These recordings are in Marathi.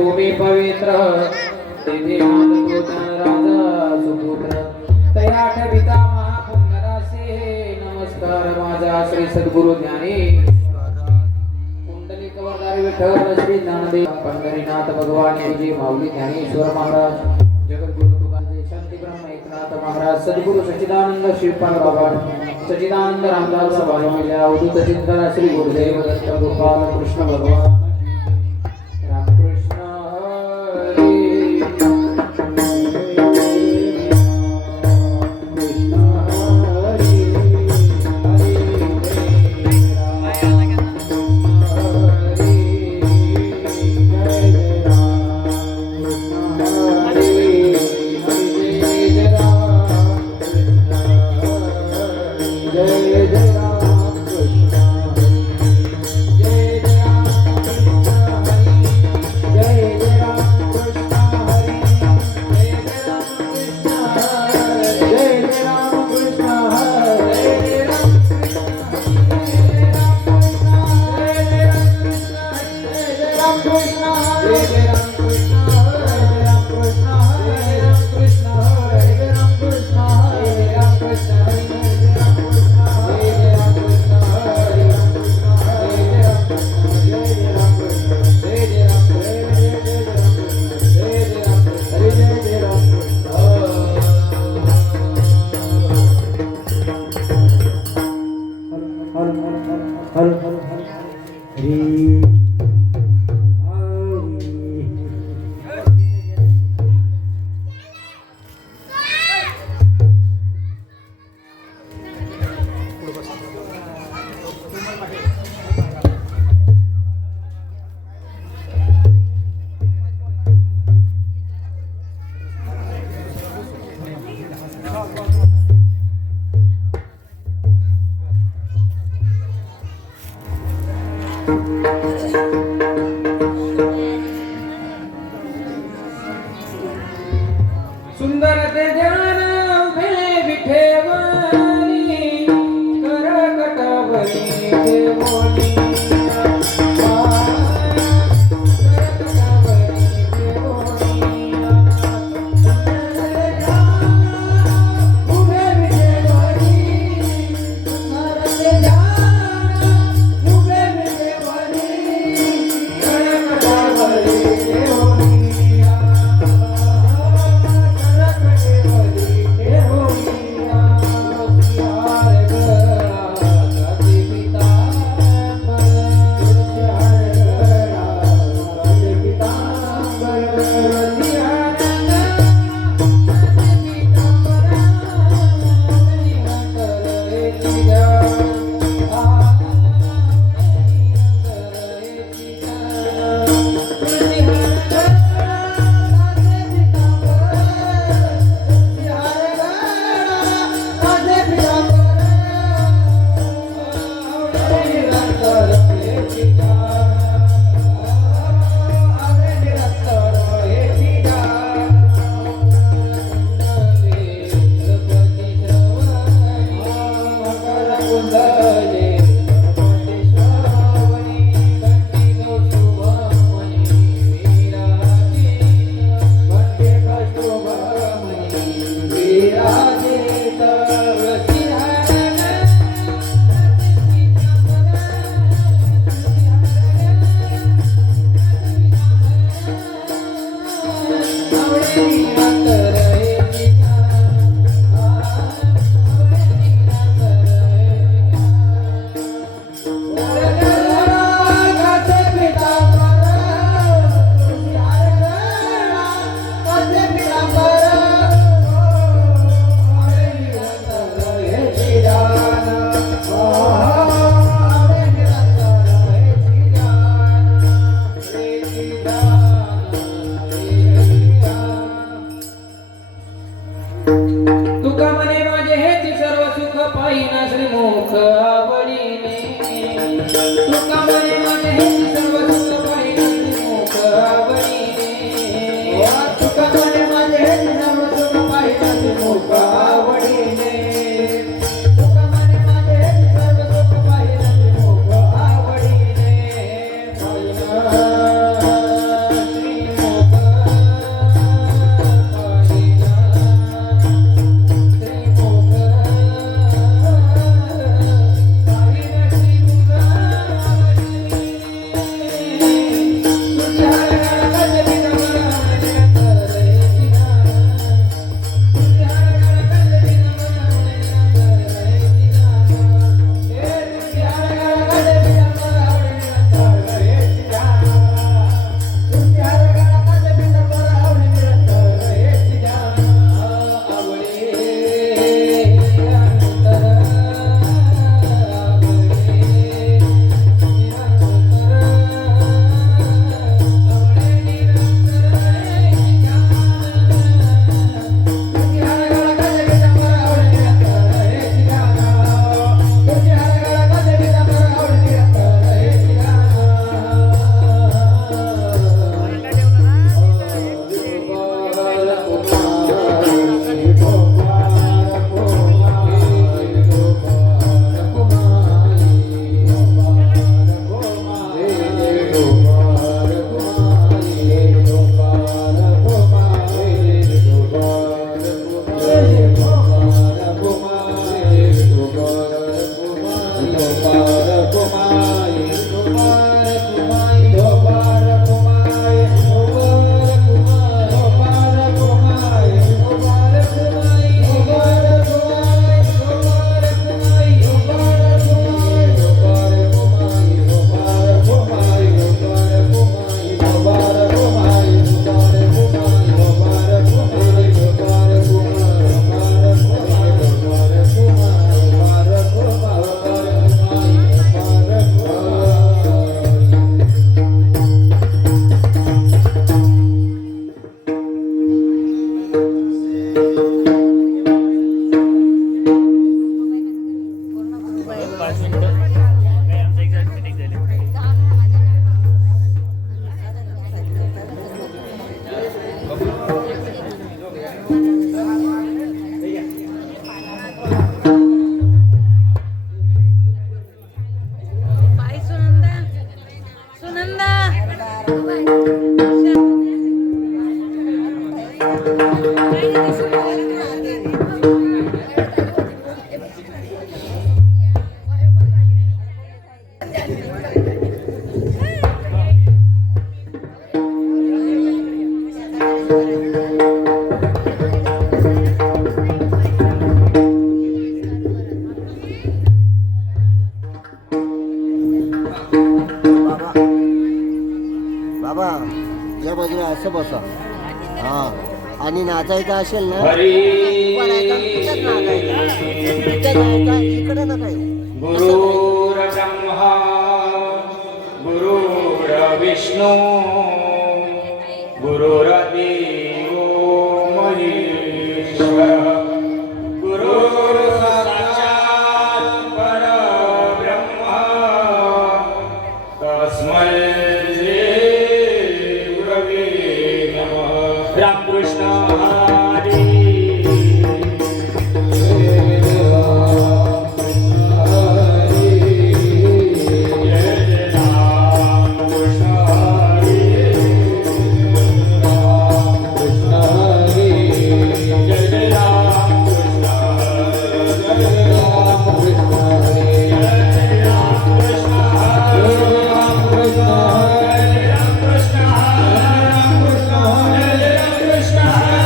भूमी पवित्र तेथे राजा सुपुत्र तया ठविता महापुण्यरासे नमस्कार माझा श्री सद्गुरु ज्ञानी कुंडलिक वरदारी विठ्ठल श्री ज्ञानदेव पंढरीनाथ भगवान गुरुजी माऊली ज्ञानेश्वर महाराज जगद्गुरु तुकाराम शांती ब्रह्म एकनाथ महाराज सद्गुरु सच्चिदानंद श्रीपाद बाबा सच्चिदानंद रामदास स्वामी अवधूत चिंतन श्री गुरुदेव दत्त गोपाल कृष्ण भगवान रामकृष्ण बाबा बाबा या बाजूला असं बसा हा आणि नाचायचं असेल ना उभं राहायचं आणि कुठेच नाचायचं. कुठे जायचं इकडे ना काय गुरुर ब्रह्मा गुरुर विष्णू गुरुर्देव महेश्वर गुरुर साक्षात परब्रह्म तस्मै श्री गुरवे नमः. रामकृष्ण हरी. Krishna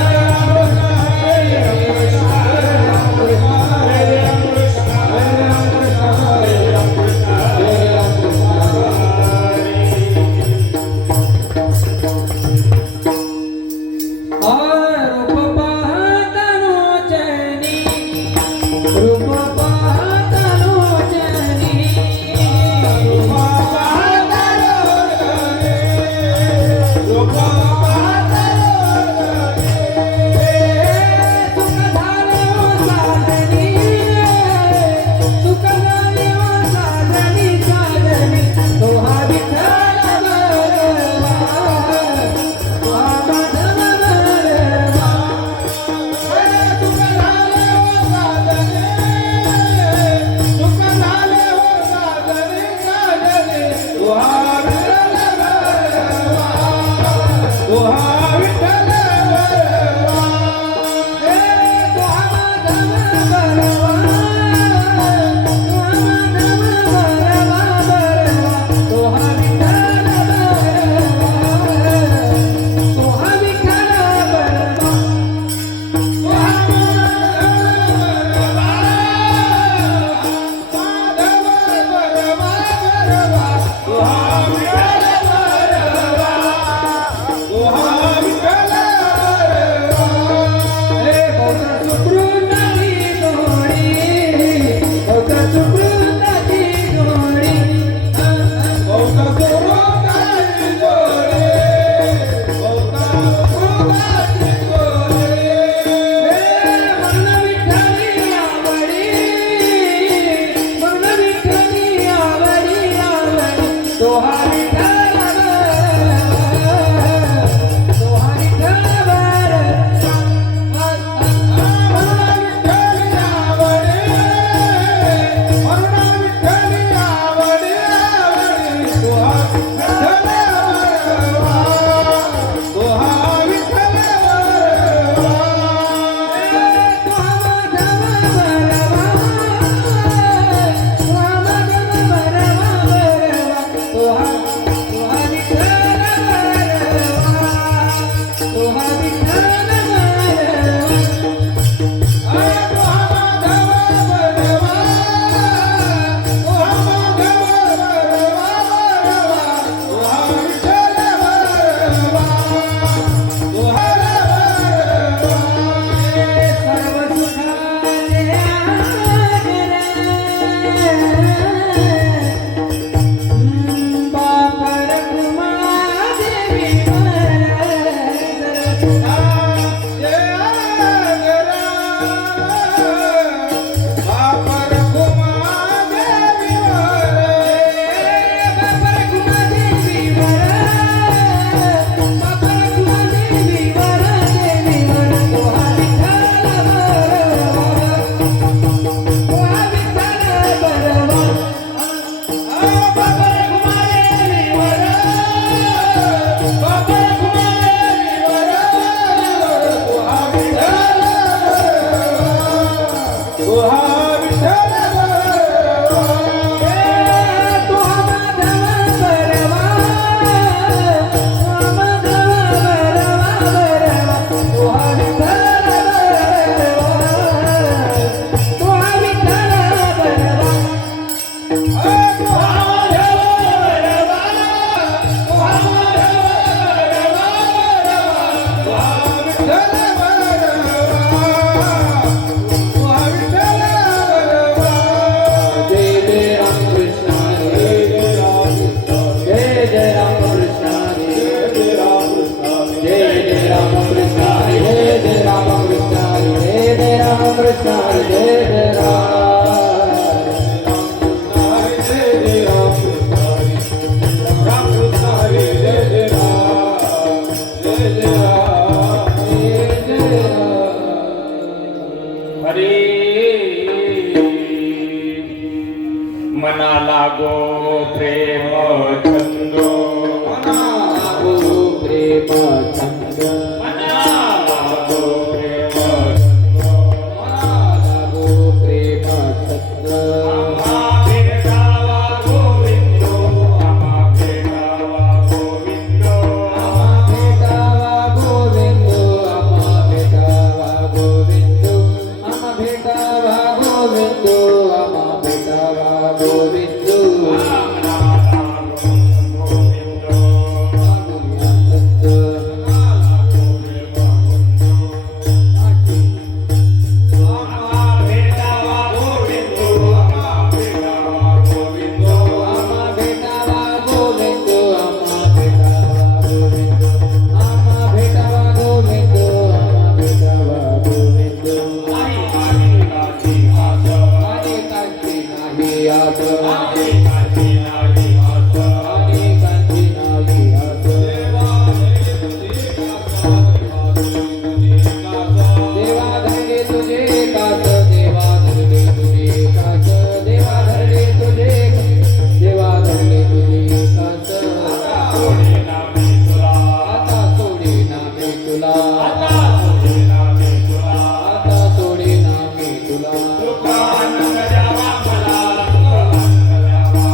सोडेना मी तुला आता सोडेना मी तुला आता सोडेना मी तुला आता सोडेना मी तुला सुख आनंद द्यावा मला सुख आनंद द्यावा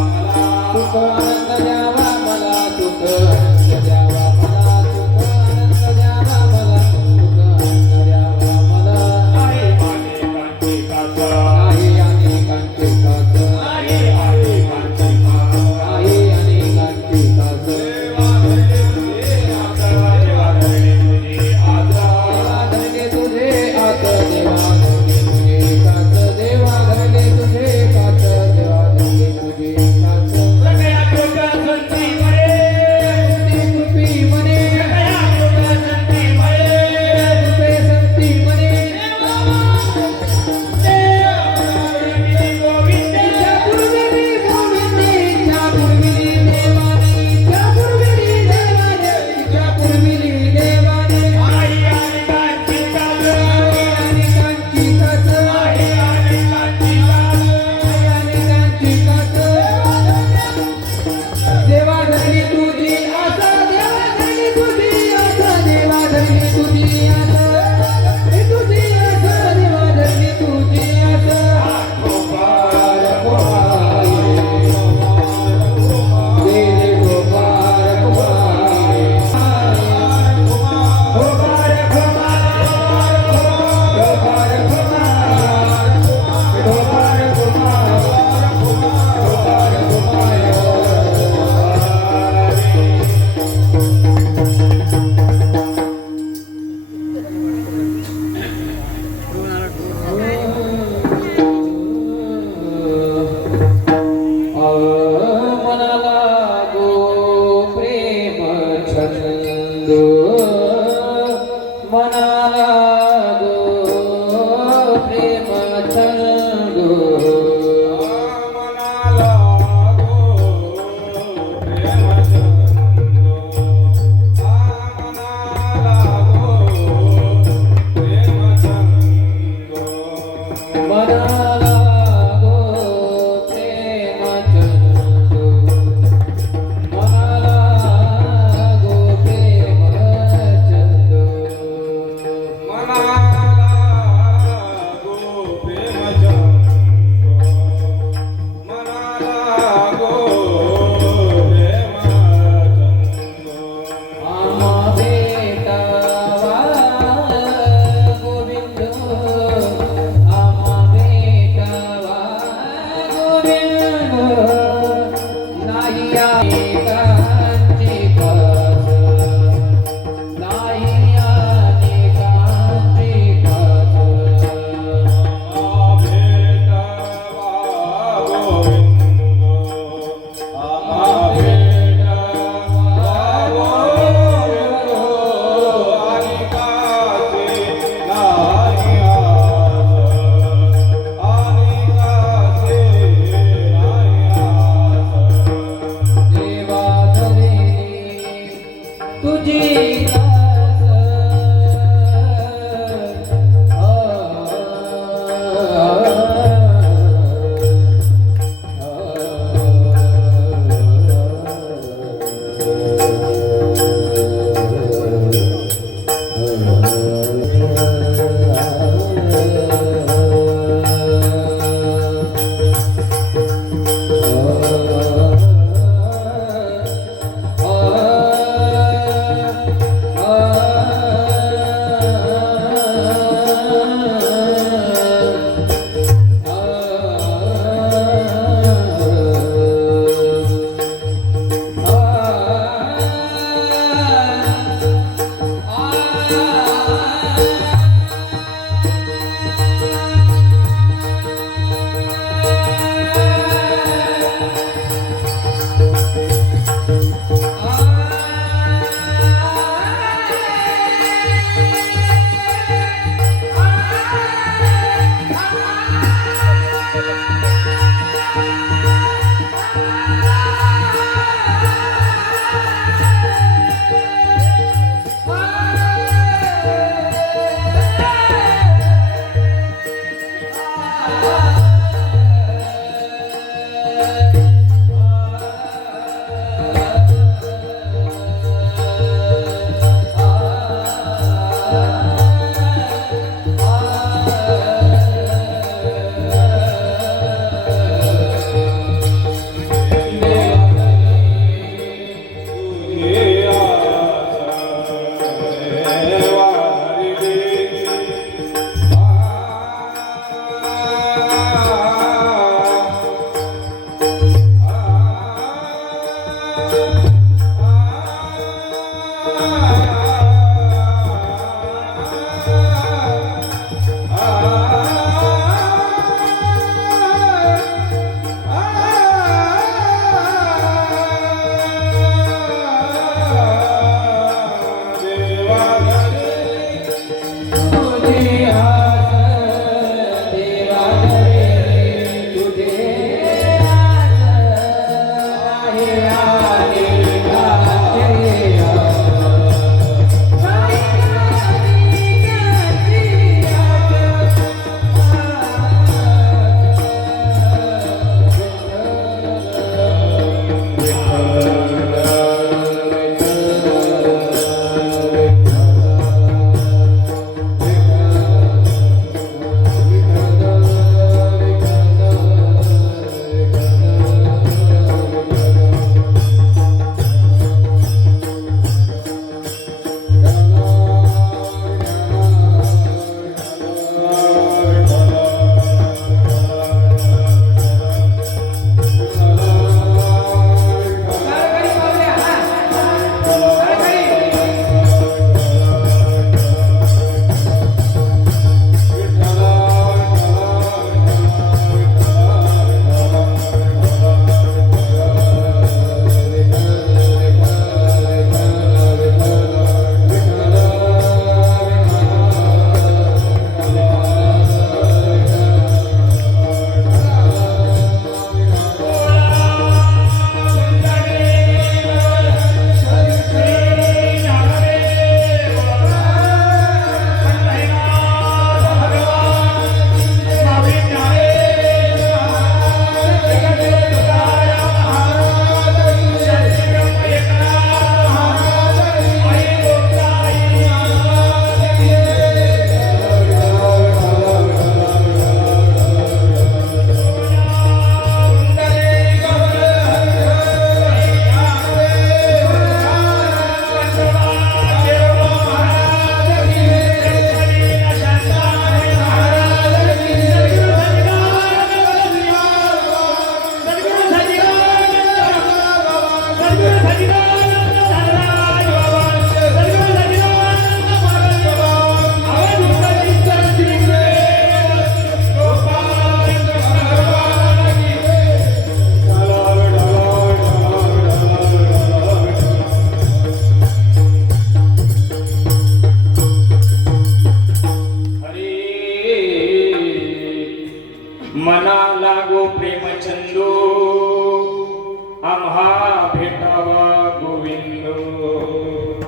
मला सुख आनंद द्यावा मला सुख आनंद द्यावा मला सुख आनंद द्यावा मला नाही अनेकांचे काच नाही अनेकांचे काच नाही अनेकांचे काच नाही अनेकांचे काच देवा धरले तुझे आत देवा धरले तुझे काच देवा धरले तुझे काच देवा धरले तुझे काच सगळ्या कृपा संती मळे कृपी मने सगळ्या कृपा संती मळे कृपे संती मने देवा धरली तुझी आशा देवा धरली तुझी आशा देवा धरली तुझी आशा तुझी आशा देवा धरली तुझी आशा गोपाल गोपाल देव गोपाल गोपाल गोपाल गोपाल गोपाल मनाला गो प्रेम छंद मनाला गो प्रेम छंद मनाला गो प्रेम मनाला गो प्रेम छंद मनाला गो प्रेम छंद आम्हा भेटावा गोविंद आम्हा भेटावा गोविंद नाही अनेकांची कास नाही अनेकांची कास देवा धरली तुझी दास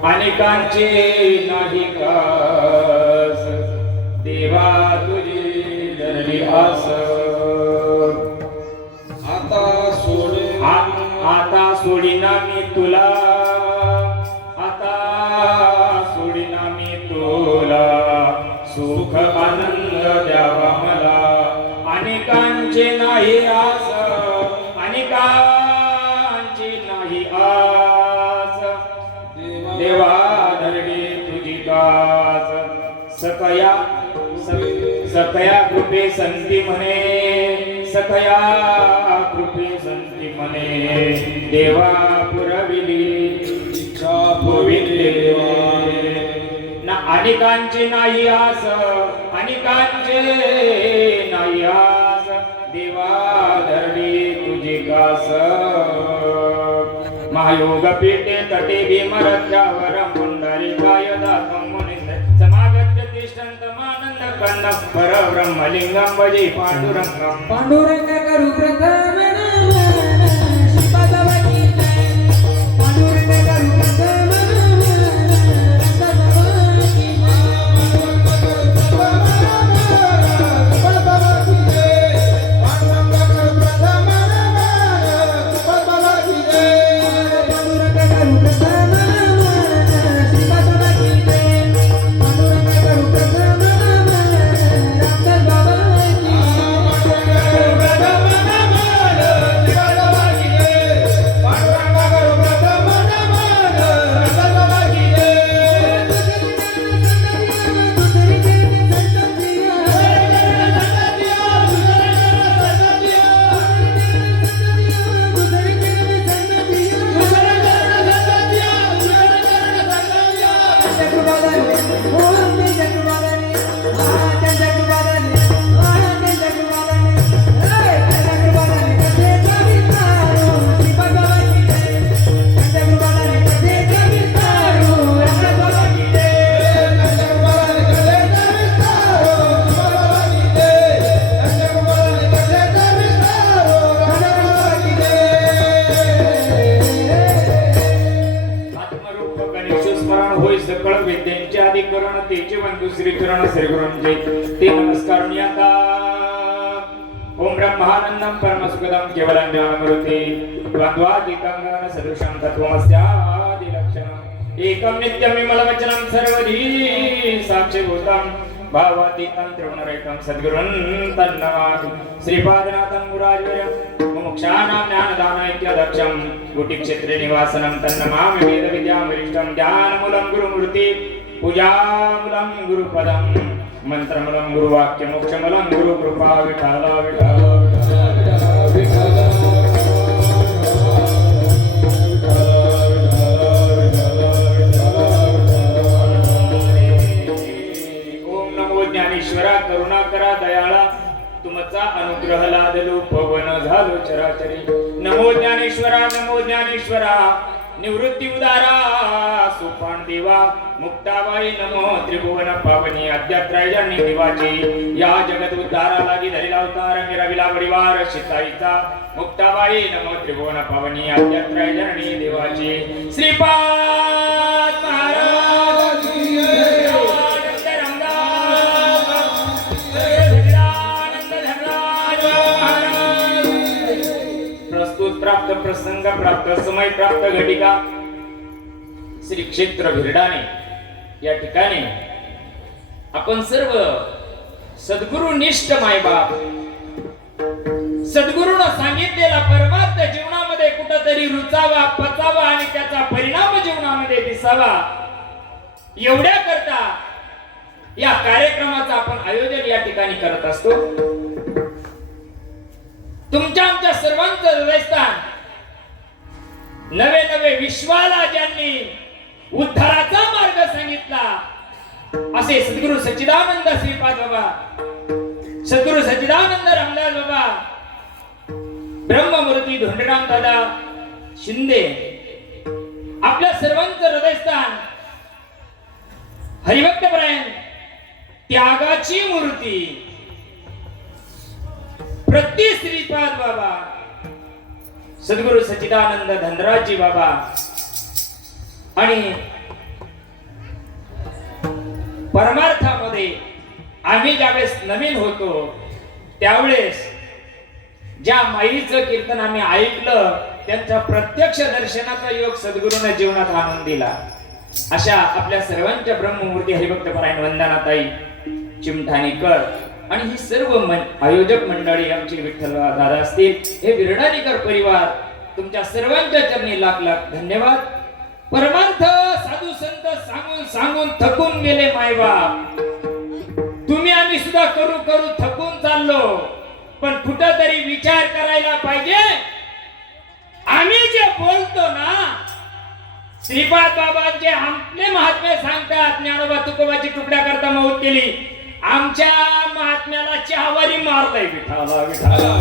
अनेकांचे नाही कास देवा तुझी धरली आस आता सोडिना मी तुला आता सोडिना मी तुला सुख आनंद द्यावा मला अनेकांचे नाही आस अनेकांचे नाही आस देवा धरली तुझी कास सकया कृपे संती म्हणे सकया कृपे संती म्हणे देवा पुरविली इच्छा भोविले ना अनेकांचे नाही आस अनेकांचे नाही आस देवा धरली तुझी कास महायोग पीठे तटे भीमरथ्यावर मुंडारी कायदा समागत्य तिष्ठन्त मानंद कंद पर ब्रह्मलिंगम भजे पांडुरंगम पांडुरंग करू प्रथम नमन श्रीपादवती पांडुरंग करू प्रथम श्रीचरण श्रीगुरुंजे ते नमस्कार आता ओम ब्रह्मानंदम परमसुखदम केवलं ज्ञानमूर्ति द्वंद्वातीतं सदृशं तत्त्वमस्यादि लक्षणम् एकं नित्यं विमलवचनं सर्वधी साक्षीभूतं भावातीतं त्रिगुणरहितं सद्गुरुं तन्नमामि श्रीपादनाथं गुराजवर्यं मुमुक्षाणां ज्ञानदानैक्यदक्षं गुटिक्षेत्रे निवासनं तन्नमामि वेदविद्यां वरिष्ठं ज्ञानमूलं गुरुमूर्ति पूजामूलं गुरुपदं मंत्रमूलं गुरुवाक्य मोक्षमूलं गुरुकृपा विठ्ठल विठ्ठल ओम नमो ज्ञानेश्वरा करुणाकरा दयाळा तुमचा अनुग्रह लादलो पवन झालो चराचरी नमो ज्ञानेश्वरा निवृत्ती उदारा सोपान देवा मुक्ताबाई नमो त्रिभुवन पावनी अद्यात्रयजनी देवाची या जगत उद्धारा लागी धरिला अवतार मिरविला परिवार सीताईचा मुक्ताबाई नमो त्रिभुवन पावनी अद्यात्रयजनी देवाची श्रीपाद महाराज की जय आनंद धनराज महाराज प्रस्तुत प्राप्त प्रसंग प्राप्त समय प्राप्त घटिका श्री क्षेत्र भिरडाणे या ठिकाणी आपण सर्व सद्गुरुनिष्ठ मायबाप सद्गुरूने सांगितलेला परमार्थ जीवनामध्ये कुठेतरी रुचावा पचावा आणि त्याचा परिणाम जीवनामध्ये दिसावा एवढ्या करता या कार्यक्रमाचं आपण आयोजन या ठिकाणी करत असतो तुमच्या आमच्या सर्वांचं हृदयस्थान नवे नवे विश्वाला ज्यांनी उद्धाराचा मार्ग सांगितला असे सद्गुरु सच्चिदानंद श्रीपाद बाबा सद्गुरु सच्चिदानंद रामदास बाबा ब्रह्ममूर्ती धोंडराम दादा शिंदे आपल्या सर्वांचं हृदयस्थान हरिभक्तपरायण त्यागाची मूर्ती प्रति श्रीपाद बाबा सद्गुरु सच्चिदानंद धनराजी बाबा आणि परमार्थामध्ये आम्ही ज्यावेळेस नवीन होतो त्यावेळेस ज्या माईचं कीर्तन आम्ही ऐकलं त्यांच्या प्रत्यक्ष दर्शनाचा योग सद्गुरूंना जीवनात आणून दिला. अशा आपल्या सर्वांच्या ब्रह्ममूर्ती हरिभक्तपरायण वंदनाताई चिमठाणेकर आणि ही सर्व आयोजक मंडळी आमची विठ्ठल दादा असतील, हे विरणारीकर परिवार, तुमच्या सर्वांच्या चरणी लाख लाख धन्यवाद. परमार्थ साधू संत सांगून सांगून थकून गेले मायबाप. तुम्ही आम्ही सुद्धा करू करू थकून चाललो, पण कुठंतरी विचार करायला पाहिजे. आम्ही जे बोलतो ना, श्रीपाद बाबांचे आपले महात्मे सांगतात, ज्ञानोबा तुकोबाची तुकड्या करता मौत केली, आमच्या महात्म्याला चहावारी मारलंय. विठाला विठाला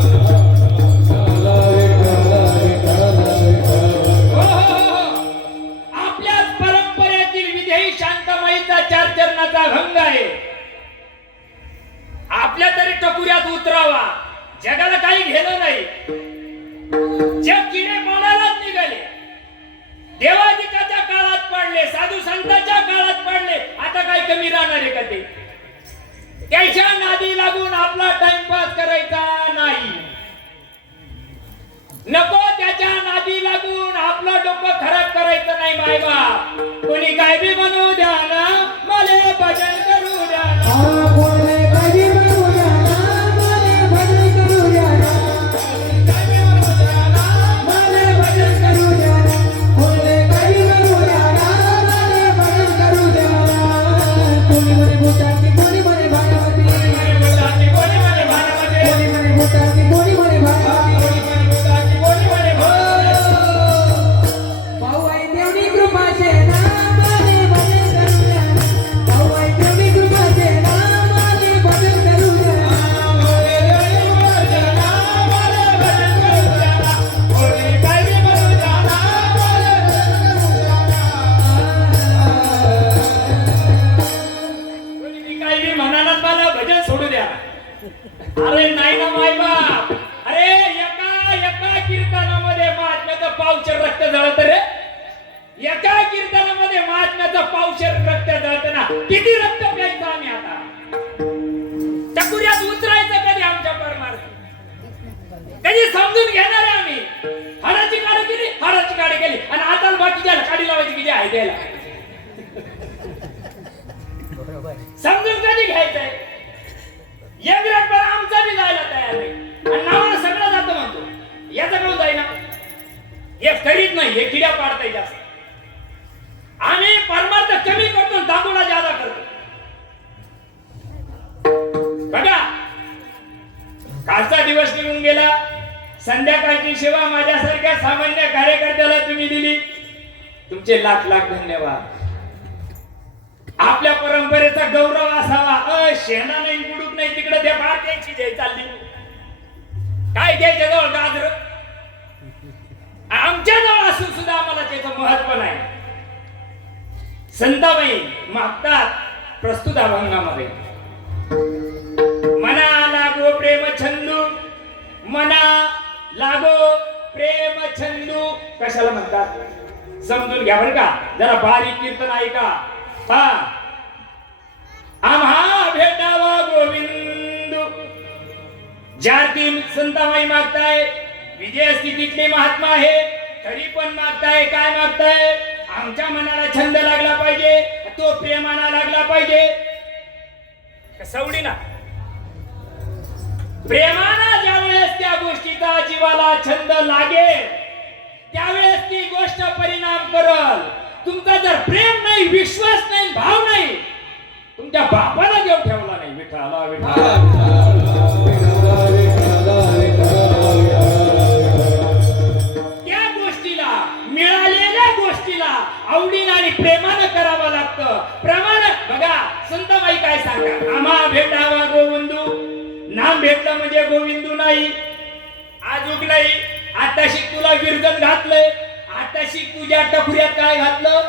आपल्याच परंपरेतील विधेयी शांतमाईचा 4 चरणाचा भंग आहे. आपल्या तरी टकुऱ्यात उतरावा, जगाला काही घेणं नाही. जग किडे बोलायलाच निघाले. देवाधिकाच्या काळात पडले, साधू संतांच्या काळात पडले, आता काय कमी राहणार आहे का ते? त्याच्या नादी लागून आपला टाइमपास करायचा नाही. नको त्याच्या नादी लागून आपलं डोकं खराब करायचं नाही. मायबाप कोणी काय बी बनवू द्या ना, मला भजन करू द्या अरे नाही ना मायबाप. अरे एका कीर्तनामध्ये महात्म्याचं पावशेर रक्त जळत रे. एका कीर्तनामध्ये महात्म्याचं पावशेर रक्त जळत ना. किती रक्त प्यायचं आम्ही आता? चकुऱ्यात उतरायचं कधी आमच्या परमार्थ? कधी समजून घेणार आहे आम्ही? हाडाची काढी केली, हाडाची काढी केली आणि आता बाकीच्या काढी लावायची किती आहे द्यायला. समजून कधी घ्यायचंय? एक रक्कम आमचा बी जायला तयार नाही आणि नावाला सगळं जातं म्हणतो. याचा कडून जाईना. हे करीत नाही, हे किड्या पाडताय जास्त. आम्ही परमार्थ कमी करतो, दाबोला जादा करतो. बघा, कालचा दिवस निघून गेला. संध्याकाळची सेवा माझ्यासारख्या सामान्य कार्यकर्त्याला तुम्ही दिली, तुमचे लाख लाख धन्यवाद. आपल्या परंपरेचा गौरव असावा. शेणा नाही, बुडूक नाही, तिकडे त्या भारतीयांची जय चालली. काय द्यायच्या जवळ गाजर? आमच्या जवळ असून सुद्धा आम्हाला त्याचं महत्व नाही. संताबाई मागतात प्रस्तुत अभंगामध्ये, मना लागो प्रेम छंदू, मना लागो प्रेम छंदू. कशाला म्हणतात समजून घ्या बरं का, जरा बारीक कीर्तन ऐका. आम्हा भेटावा गोविंदू. ज्यार्थी संताबाई मागताय, विजय स्थितीतले महात्मा आहे, तरी पण मागताय. काय मागताय? आमच्या मनाला छंद लागला पाहिजे, तो प्रेमाना लागला पाहिजे. सवडी ना प्रेमाना ज्यावेळेस त्या गोष्टीचा जीवाला छंद लागेल त्यावेळेस ती गोष्ट परिणाम करल. तुमचा जर प्रेम नाही, विश्वास नाही, भाव नाही, तुमच्या बापाला देव ठेवला नाही. विठाला विठाला त्या गोष्टीला, मिळालेल्या गोष्टीला आवडीनं आणि प्रेमानं करावं लागतं. प्रमाण बघा, संताबाई काय सांगतात, आम्हा भेटावा गोविंदू. नाम भेटलं म्हणजे गोविंदू नाही, आजूक नाही. आताशी तुला विरजन घातलंय, आताशी तुझ्या टकुऱ्यात काय घातलं?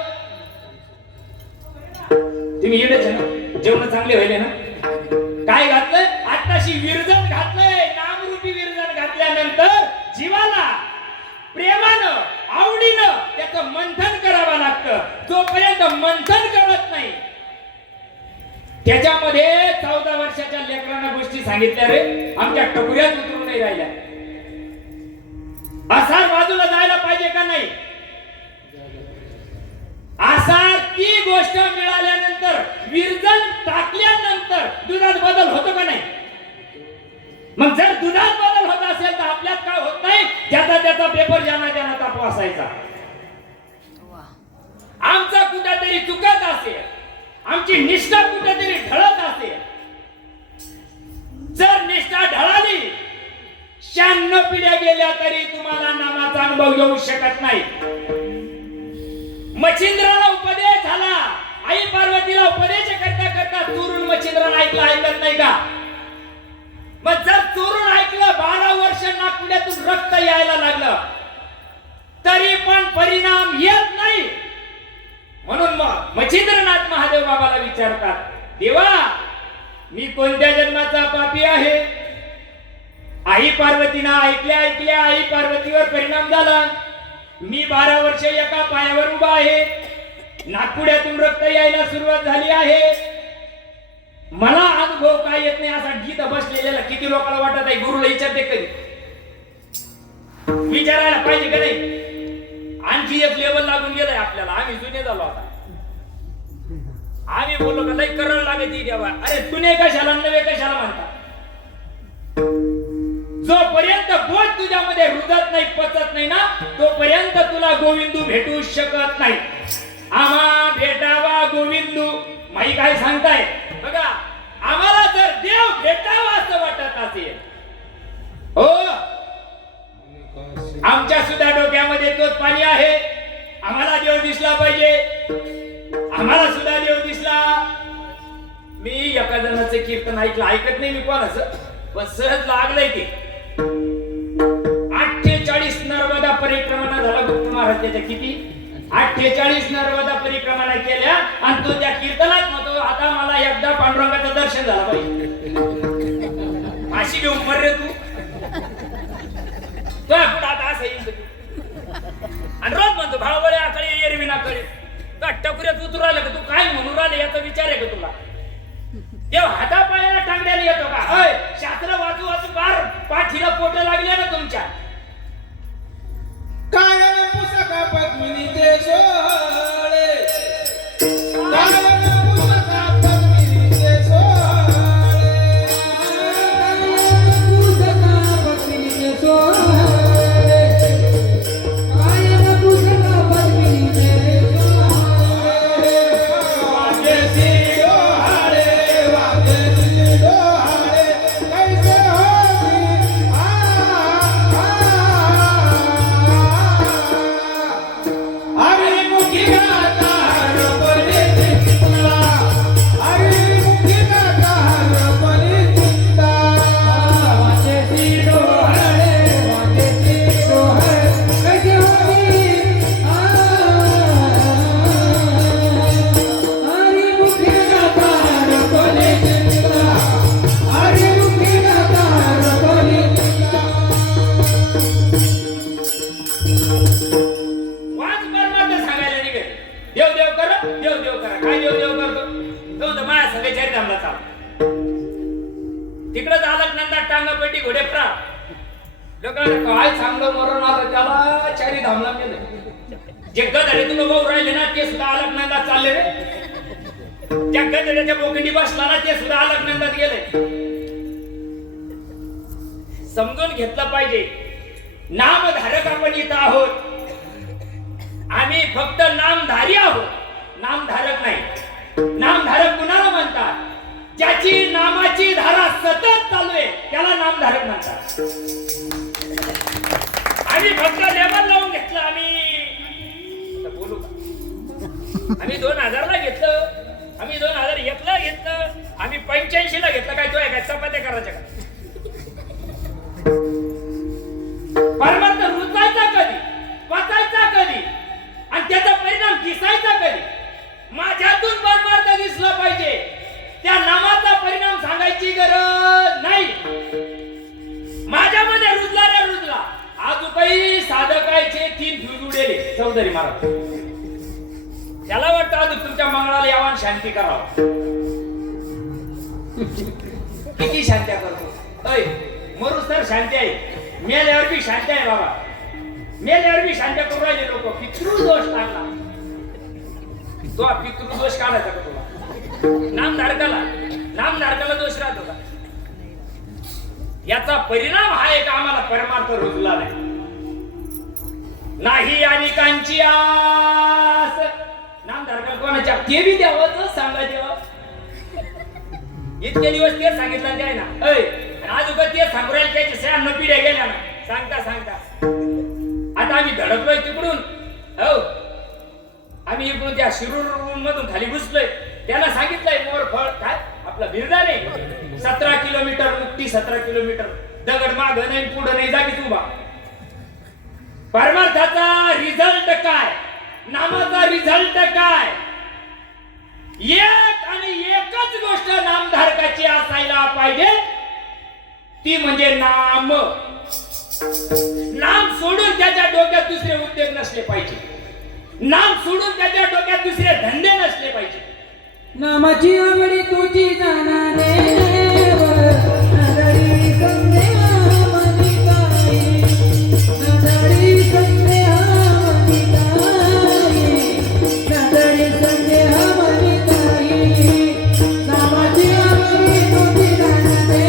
तुम्ही येडेच आहे ना, जेवण चांगले व्हायले ना. काय घातलंय? आताशी विरजन घातलंय. नामरूपी विरजन घातल्यानंतर जीवाला प्रेमानं, आवडीनं त्याचं मंथन करावं लागतं. जोपर्यंत मंथन करत नाही त्याच्यामध्ये 14 वर्षाच्या लेकरांना गोष्टी सांगितल्या रे, आमच्या टकुऱ्यात उतरून नाही राहिल्या. असा बाजूला जायला पाहिजे का नाही? असा ती गोष्ट मिळाल्यानंतर, विरजण टाकल्यानंतर दुधात बदल होतो का नाही? मग जर दुधात बदल होत असेल तर आपल्यात काय होत नाही? त्याचा पेपर ज्यांना ताप असायचा. आमचा कुठेतरी चुकत असेल, आमची निष्ठा कुठेतरी ढळत असेल. जर निष्ठा ढळाली, 96 पिढ्या गेल्या तरी तुम्हाला नामाचा अनुभव येऊ शकत नाही. मच्छिंद्राला उपदेश झाला, आई पार्वतीला उपदेश करता करता चोरून मच्छिंद्राला ऐकत नाही का? मग जर चोरून ऐकलं, 12 वर्ष नाकपुड्यातून रक्त यायला लागलं तरी पण परिणाम येत नाही. म्हणून मग मच्छिंद्रनाथ महादेव बाबाला विचारतात, देवा मी कोणत्या जन्माचा पापी आहे? आई पार्वतीनं ऐकल्या आई पार्वतीवर परिणाम झाला. मी 12 वर्ष एका पायावर उभा आहे, नाकपुड्यातून रक्त यायला सुरुवात झाली आहे. मला अनुभव काय येत नाही असा गीत बसलेला किती लोकांना वाटत आहे? गुरुला विचारते कधी? विचारायला पाहिजे का नाही? आणखी एक लेवल लागून गेलंय आपल्याला. आम्ही जुने झालो आता. आम्ही बोललो का लई करायला लागायची देवा. अरे जुने कशाला नवे कशाला म्हणता? जोपर्यंत बोध तुझ्यामध्ये रुजत नाही, पचत नाही ना, तोपर्यंत तुला गोविंदू भेटू शकत नाही. आम्हा भेटावा गोविंदू. माई काय सांगताय बघा, आम्हाला जर देव भेटावा असं वाटत असेल, हो आमच्या सुद्धा डोक्यामध्ये तोच पाणी आहे. आम्हाला देव दिसला पाहिजे, आम्हाला सुद्धा देव दिसला. मी एका जणाचं कीर्तन ऐकत नाही मी कोणाचं, पण सहज लागलंय ते. 48 नर्मदा परिक्रमा झाला गुप्त महाराजाच्या. किती? 48 नर्मदा परिक्रमा केल्या आणि तो त्या कीर्तनात म्हणतो, आता मला एकदा पांडुरंगाचं दर्शन झालं पाहिजे. फाशी घेऊन मर रे तू. आता असं येईल आणि रोज म्हणतो भावबळे आकळे एरवी ना कळे. का टकुऱ्यात उतरू राहिलं का तू? काय म्हणून राहिले याचा विचार आहे का तुला? देव हातापायाला टांगड्याला येतो का? होय, शास्त्र वाचू वाचू बार पाठीला पोट लागले ना तुमच्या. कायम पुस्तका पद्मिनीचे सोहळे, कायम पुस्तका पद्मिनीचे सोहळे, पुस्तका पद्मिनीचे सोहळे, कायम पुस्तका पद्मिनीचे सोहळे. वाजेसी डोहाळे, वाजेसी डोहाळे, कैसे होती हरी मुखी गाता हरपली चिंता, हरी मुखी गाता हरपली चिंता. वाजेसी डोहाळे, वाजेसी डोहाळे, कैसे होती हरी मुखी गाता हरपली चिंता, हरी मुखी गाता हरपली चिंता. वाच परमार्थ सांगायला निघे. देव देव करा, देव देव करा. काय देव देव करतो? तो तर माया सगळे चारिधामला चाल. तिकडे झालं नंदा टांगापट्टी घोडेफ्रा. लोकांना काय चांगलं मरण आलं त्याला चारिधामला गेलं. जे गधडे तुला भाऊ राहिले ना ते सुद्धा अलकनंदात चालले रे. त्या गधड्याच्या बोकंडी बसला ना ते सुद्धा अलकनंदात गेले. समजून घेतलं पाहिजे, नामधारक आपण इथं आहोत. आम्ही फक्त नामधारी आहोत, नामधारक नाही. नामधारक कुणाला म्हणतात? ज्याची नामाची धारा सतत चालू आहे त्याला नामधारक म्हणतात. आम्ही फक्त लेबल लावून घेतलं. आम्ही बोलू का? आम्ही 2000 ला घेतलं, आम्ही 2001 ला घेतलं, आम्ही 85 ला घेतलं. काय तो आहे काय चपात्या करायच्या का? परमार्थ रुचायचा कधी, पचायचा कधी आणि त्याचा परिणाम दिसायचा कधी? माझ्यातून परमार्थ दिसला पाहिजे. त्या नामाचा परिणाम सांगायची गरज नाही. माझ्यामध्ये रुजला रे रुजला. आज काही साधकायचे 3 फ्यूज उडेले चौधरी महाराज. त्याला वाटतं आज तुमच्या मंगळाला यावं शांती करावं. किती शांत्या करतो अय मरूस तर शांती आहे मेल्यावर बी शांती आहे बाबा मेल्यावर बी शांत्या करू राहिले लोक पितृदोष लागला तो पितृदोष काढायचा का तुला नामधारकाला दोष राहतो का याचा परिणाम हा एक आम्हाला परमार्थ रुजला नाही अनेकांची आस नामधारकाला कोणाच्या ते बी द्यावं सांगा देवा इतके दिवस ते सांगितलं काय ना ऐ आज उगा ते सांगू राहिले त्याचे 96 पिढ्या गेल्या ना सांगता आता आम्ही धडकलोय तिकडून हो आम्ही इकडून त्या शिरूर मधून खाली घुसलोय त्याला सांगितलंय मोर फळ काय आपला बिरदाने 17 किलोमीटर मुक्ती 17 किलोमीटर दगड माग नाही पुढे नाही जागीच उभा परमार्थाचा रिझल्ट काय नामाचा रिझल्ट काय एक आणि एकच गोष्ट नामधारकाची असायला पाहिजे ती म्हणजे नाम सोडून त्याच्या डोक्यात दुसरे उद्योग नसले पाहिजे नाम सोडून त्याच्या डोक्यात दुसरे धंदे नसले पाहिजे नामाची आवडी तुझी जाणारे नदरी संदेहा मनिताई नदरी संदेहा मनिताई नदरी संदेहा मनिताई नामाची आवडी तुझी जाणारे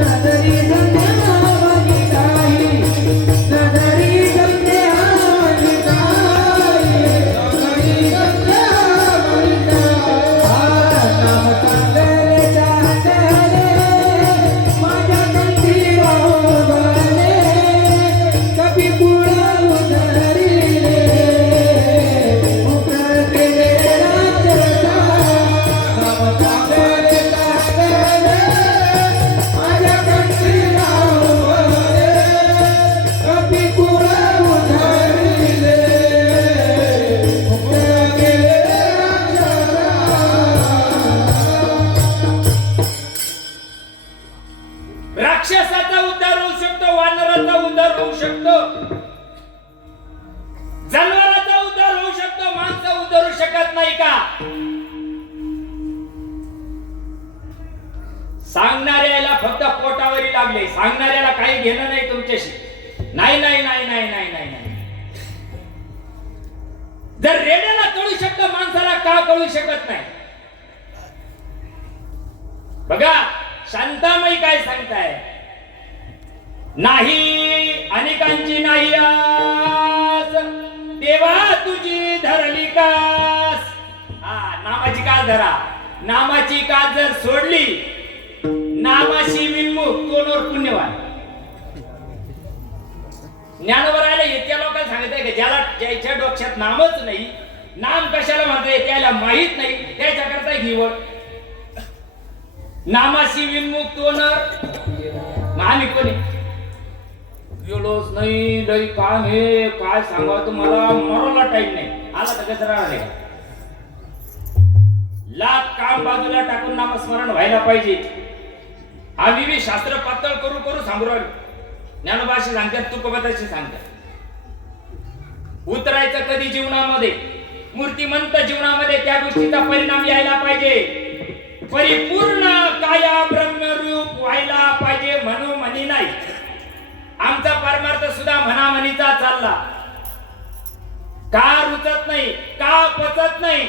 नदरी संदेहा मनिताई नदरी संदेहा मनिताई नदरी राक्षसाचा उद्धार होऊ शकतो वानराचा उद्धार होऊ शकतो जनावराचा उद्धार होऊ शकतो माणसा उद्धारू शकत नाही का सांगणाऱ्याला फक्त पोटावरी लागले सांगणाऱ्याला काही घेणं नाही तुमच्याशी नाही जर रेड्याला कळू शकतं माणसाला का कळू शकत नाही बघा शांतामाई काय सांगताय नाही अनेकांची नाही आस देवा तुझी धरली कास नामाची कास धरा नामाची कास जर सोडली नामाशी विमुख कोणवर पुण्यवान ज्ञानोबरायला इतक्या लोकांना सांगितलंय की ज्याच्या डोक्यात नामच नाही नाम कशाला म्हणताय त्याला माहित नाही त्याच्याकरता हिवळ नामाशी विमुख तोनर आम्ही कोणी गेलोच नाही लई काम हे काय सांगा तुम्हाला मराला टाइम नाही आला तर कसं राहणार लाख काम बाजूला टाकून नामस्मरण व्हायला पाहिजे आम्ही बी शास्त्र पातळ करू सांगू राहिलो ज्ञानोबाशी सांगतात तुकोबाताशी सांगतात उतरायचं कधी जीवनामध्ये मूर्तिमंत जीवनामध्ये त्या गोष्टीचा परिणाम यायला पाहिजे परिपूर्ण काया ब्रह्मरूप व्हायला पाहिजे म्हणून नाही आमचा परमार्थ सुद्धा म्हणामणीचा चालला का रुचत नाही का पचत नाही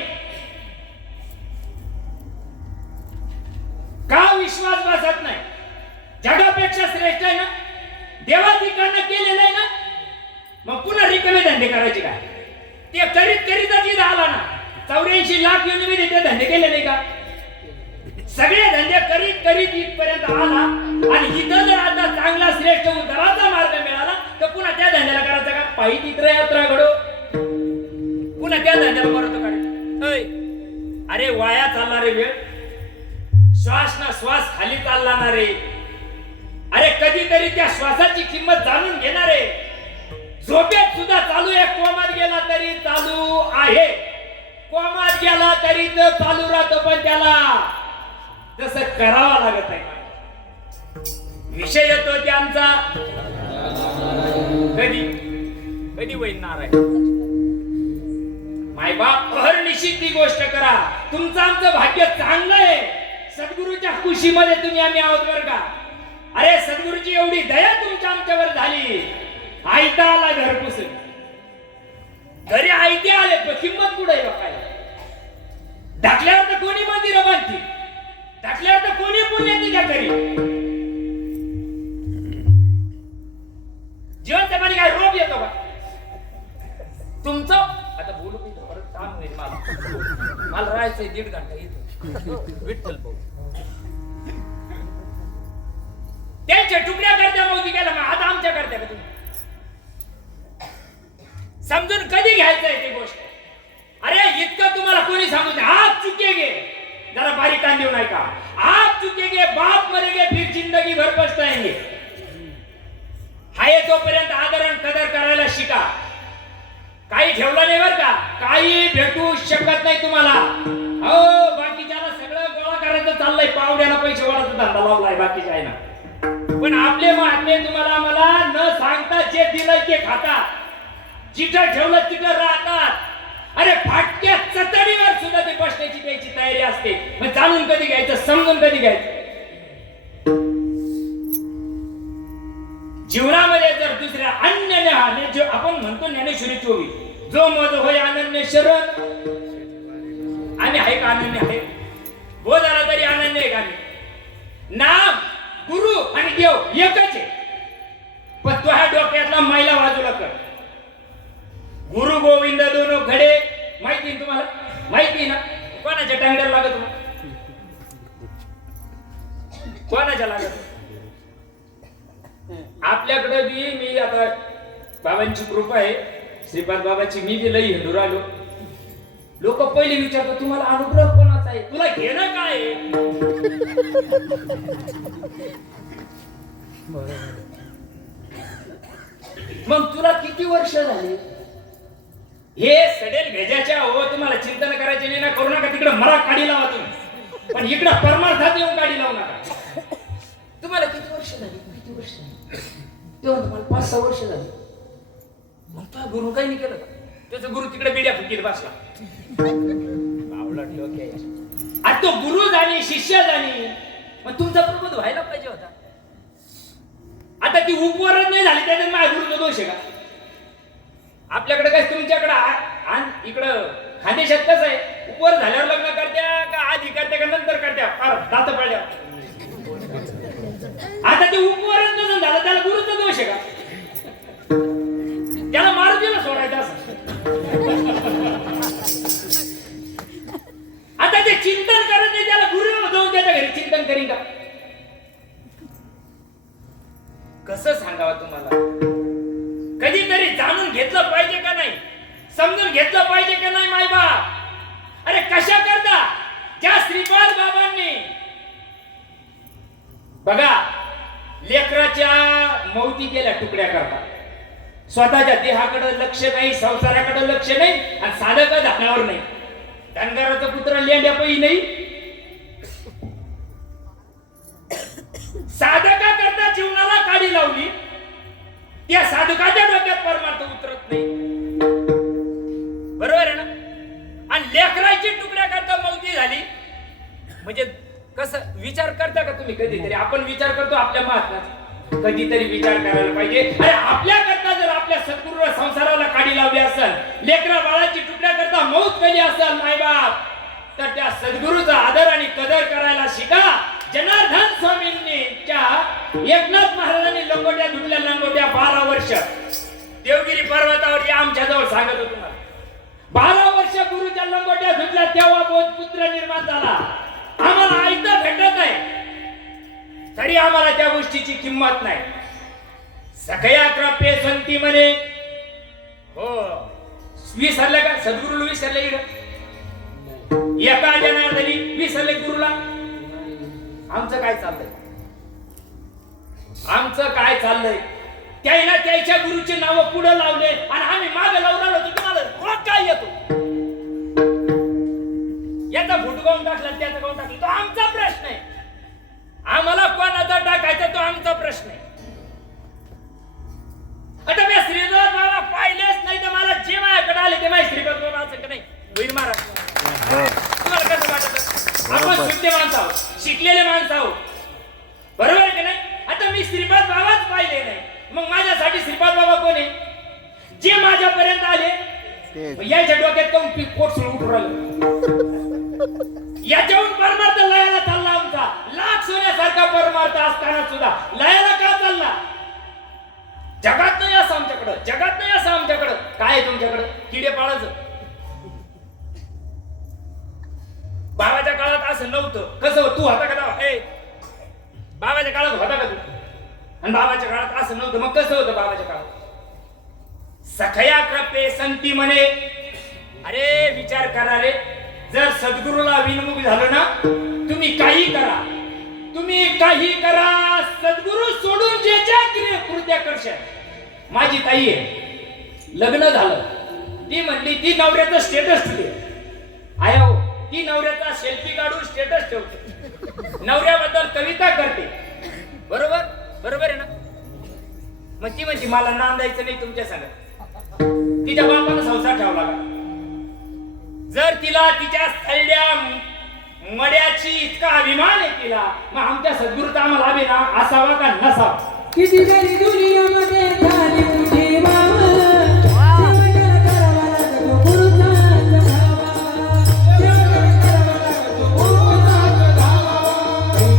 का विश्वास बसत नाही जगापेक्षा श्रेष्ठ आहे ना देवाधिकांना केलेलं आहे ना मग पुन्हा रिकामे धंदे करायचे काय ते करीतच इथं आला ना 84 लाख युनिमध्ये ते धंदे केले नाही का सगळे धंदे करीत इथपर्यंत आला आणि इथं जर आता चांगला श्रेष्ठ उद्धाराचा मार्ग मिळाला तर पुन्हा त्या धंद्याला करायचा का पायी तीर्थयात्रा घडो पुन्हा त्या धंद्याला करतो काढ अरे वाया चालला रे वेळ श्वास ना श्वास खाली चालला ना रे अरे कधीतरी त्या श्वासाची किंमत जाणून घेणारे झोपेत सुद्धा चालू आहे कोमात गेला तरी चालू आहे कोमात गेला तरी तो चालू राहतो पण त्याला जसं करावा लागत आहे विषय येतो त्यांचा कधी वैनणार आहे मायबाप अहर्निशी ती गोष्ट करा तुमचं आमचं भाग्य चांगलं आहे सद्गुरूच्या खुशीमध्ये तुम्ही आम्ही आहोत बरं का. अरे सद्गुरूची एवढी दया तुमच्या आमच्यावर झाली. आयता आला घर पुसून. घरी आयते आले पण किंमत कुठे आहे बापायला. ढाकल्यावर तर कोणी मंदिरं बांधतील. ढाकल्यावर तर कोणी पुण्य तिच्या घरी. जीवनच्या पाणी काय रोग येतो का तुमचं. आता बोलू की परत काम होईल मला राहायचंय 1.5 घंटा इथं विठ्ठल भाऊ. त्यांच्या तुकड्या करत्या मोदी गेला मग आता आमच्या करत्या का तुम्ही. समजून कधी घ्यायचंय ती गोष्ट. अरे इतकं तुम्हाला कोणी सांगू दे. आप चुकेगे जरा बारीक कान देऊ नाही का. आप चुकेगे बाप मरेगे फिर जिंदगी भर पछताएंगे. हाय तोपर्यंत आदरण कदर करायला शिका. काही ठेवलं नाही बर का. काही भेटू शकत नाही तुम्हाला. हो बाकीच्याला सगळं गोळा करायचं चाललंय. पावड्याला पैसे वाढायचा धंदा लावलाय बाकीच्या आहे ना. पण आपले महात्मे तुम्हाला आम्हाला न सांगता जे दिलंय ते खातात. जिथं ठेवलं तिथं राहतात. अरे फाटक्या चतडीवर सुद्धा ते बसण्याची त्याची तयारी असते. मग जाणून कधी घ्यायचं समजून कधी घ्यायचं. जीवनामध्ये जर दुसऱ्या अन्य जो आपण म्हणतो ज्ञानेश्वरी 24 जो मज होय अनन्य शरण. आम्ही आहे का अनन्य आहे. बोध आला तरी अनन्य आहे का आम्ही. नाम गुरु आणि देव एकच आहे. पण तो ह्या डोक्यातला मैला बाजूला कर. गुरु गोविंद दोनो घडे माहिती तुम्हाला. माहिती ना कोणाच्या टांगड्याला लागत तुम्हाला. कोणाच्या लागत. आपल्याकडे बी मी आता बाबांची कृपा आहे श्रीपाद बाबाची. मी बी लई हिंदू राहिलो. लोक पहिले विचारतात तुम्हाला अनुग्रह कोणाचा आहे. तुला घेणं काय आहे. मग तुला किती वर्ष झाली. हे सडेल भेजाच्या हो तुम्हाला चिंतन करायचे नाही ना. करू नका. तिकडे मरा काढी लावा तुम्ही. पण इकडे परमार्थात येऊन काढी लावू नका. तुम्हाला किती वर्ष झाली. किती वर्ष झाली. तेव्हा तुम्हाला 5-6 वर्ष झाली. मग तुझा गुरु काही नाही केलं का. त्याचा गुरु तिकडे बिड्या फुकीत बसला. आता तो गुरु जाणे शिष्य जाणे. मग तुमचा प्रबोध व्हायला पाहिजे होता. आता ती उपवरच नाही झाली त्याच्यात माझ्या गुरुचा दोष आहे का. आपल्याकडे काय तुमच्याकडे इकडं खानदेशात कसं आहे. उपवर झाल्यावर लग्न करत्या का आधी करत्या का नंतर करत्या फार दात पडल्या. आता ते उपवरच नसून झालं त्याला गुरुचा दोष आहे का. त्याला मारुतीला सोडायचं असं. आता ते चिंतन करत नाही त्याला गुरु जाऊन त्याच्या घरी चिंतन करीन का. कसं सांगावं तुम्हाला. कधीतरी जाणून घेतलं पाहिजे का नाही. समजून घेतलं पाहिजे का नाही माय बाप. अरे कशा करता ज्या श्रीपाद बाबांनी बघा लेकराच्या मौती केल्या तुकड्या करता. स्वतःच्या देहाकडे लक्ष नाही संसाराकडे लक्ष नाही आणि साधक धानावर नाही. धनगराचा पुत्र लेंड्यापही नाही. साधका करता जीवनाला काढी लावली. त्या साधकाच्या डोक्यात परमार्थ उतरत नाही. बरोबर आहे ना. आणि लेकराची तुकड्या करता मौती झाली म्हणजे कसं विचार करता का तुम्ही कधीतरी. आपण विचार करतो आपल्या महात्म्याचा. कधीतरी विचार करायला पाहिजे. अरे आपल्या करता जर आपल्या सद्गुरू संसाराला काढी लावली असेल. लेकरा बाळाची तुकड्या करता मौत केली असेल मायबाप तर त्या सद्गुरूचा आदर आणि कदर करायला शिका. जनार्दन स्वामींनी एकनाथ महाराजांनी लंगोट्या धुतल्या. लंगोट्या 12 वर्ष देवगिरी पर्वतावर आमच्या जवळ सांगत होतो तुम्हाला. 12 वर्ष गुरुच्या लंगोट्या धुतल्या तेव्हा बोध पुत्र निर्माण झाला. आम्हाला ऐकता भेटत नाही तरी आम्हाला त्या गोष्टीची किंमत नाही. सखया कृपे संती म्हणे. हो विसरले का सद्गुरूला. विसरले एका जनार्दनी विसरले गुरुला. आमचं काय चाललंय. आमचं काय चाललंय. त्याला त्याच्या गुरुचे नाव पुढे लावले आणि आम्ही मागे लावून आलो. तुम्हाला रोज काय येतो. याचा फुट गाऊन टाकला त्याचा गाऊन टाकला तो आमचा प्रश्न आहे. आम्हाला कोणाचा टाकायचा तो आमचा प्रश्न आहे. आता मी श्रीपाद बाबा पाहिलेच नाही तर मला जे माझ्याकडे आले ते माझे श्रीपाद बाबा असं का नाही होईल महाराज. तुम्हाला कसं वाटत. आपण शुद्ध माणसं आहोत. शिकलेले माणसं आहोत. बरोबर आहे की नाही? आता मी श्रीपाद बाबाच पाहिले नाही, मग माझ्यासाठी श्रीपाद बाबा कोण आहे? जे माझ्यापर्यंत आले तेच. याच्या डोक्यात काऊन पोट सुरू उठून राहिलं. याच्याहून परमार्थ लयाला चालला आमचा. लाख सोन्यासारखा परमार्थ असताना सुद्धा लयाला का चालला? जगात नाही असं आमच्याकडं, जगात नाही असं आमच्याकडं. काय आहे तुमच्याकडं? किडे पाळायचं. बाबाच्या काळात असं नव्हतं. कसं तू होता का तेव्हा? ए, बाबाच्या काळात होता का तू? आणि बाबाच्या काळात असं नव्हतं. मग कसं होतं बाबाच्या काळात? सखया कृपे संती म्हणे. अरे विचार करा रे, जर सद्गुरूला विनमुख झालं ना, तुम्ही काही करा, तुम्ही काही करा, सद्गुरू सोडून जे ज्या कृत्या करशाल. माझी ताई आहे, लग्न झालं, ती म्हणली ती नवऱ्याचं स्टेटस ठेवते. आया हो, ती नवऱ्याचा सेल्फी काढून स्टेटस ठेवते, नवऱ्याबद्दल कविता करते. बरोबर बरोबर आहे ना? मग ती म्हणते मला नांदायचं नाही तुमच्या संग. तिच्या बापानं संसार ठेवला का? जर तिला तिच्या स्थैर्या मड्याची इतका अभिमान आहे तिला, मग आमच्या सद्गुरूचा आम्हाला अभिमान असावा का नसावा? किती जरी दुनियामध्ये झाली तुझी वाह, जीवन करावा लागतो गुरुचाच धावा, जीवन करावा लागतो गुरुचाच धावा.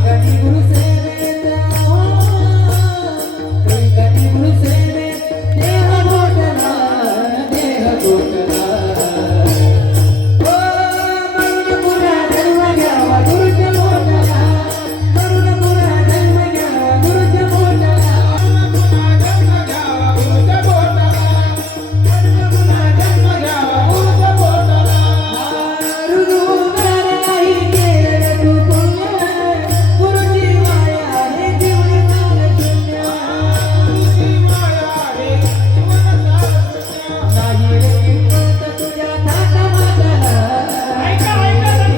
कधी गुरुसेवेत हो, कधी गुरुसेवेत देह मोठला, देह मोठला. हो, मरून पुन्हा जन्म घ्यावा गुरुच्या मोठला, मरून पुन्हा जन्म घ्यावा गुरुच्या मोठला. ऐका ऐका ऐका.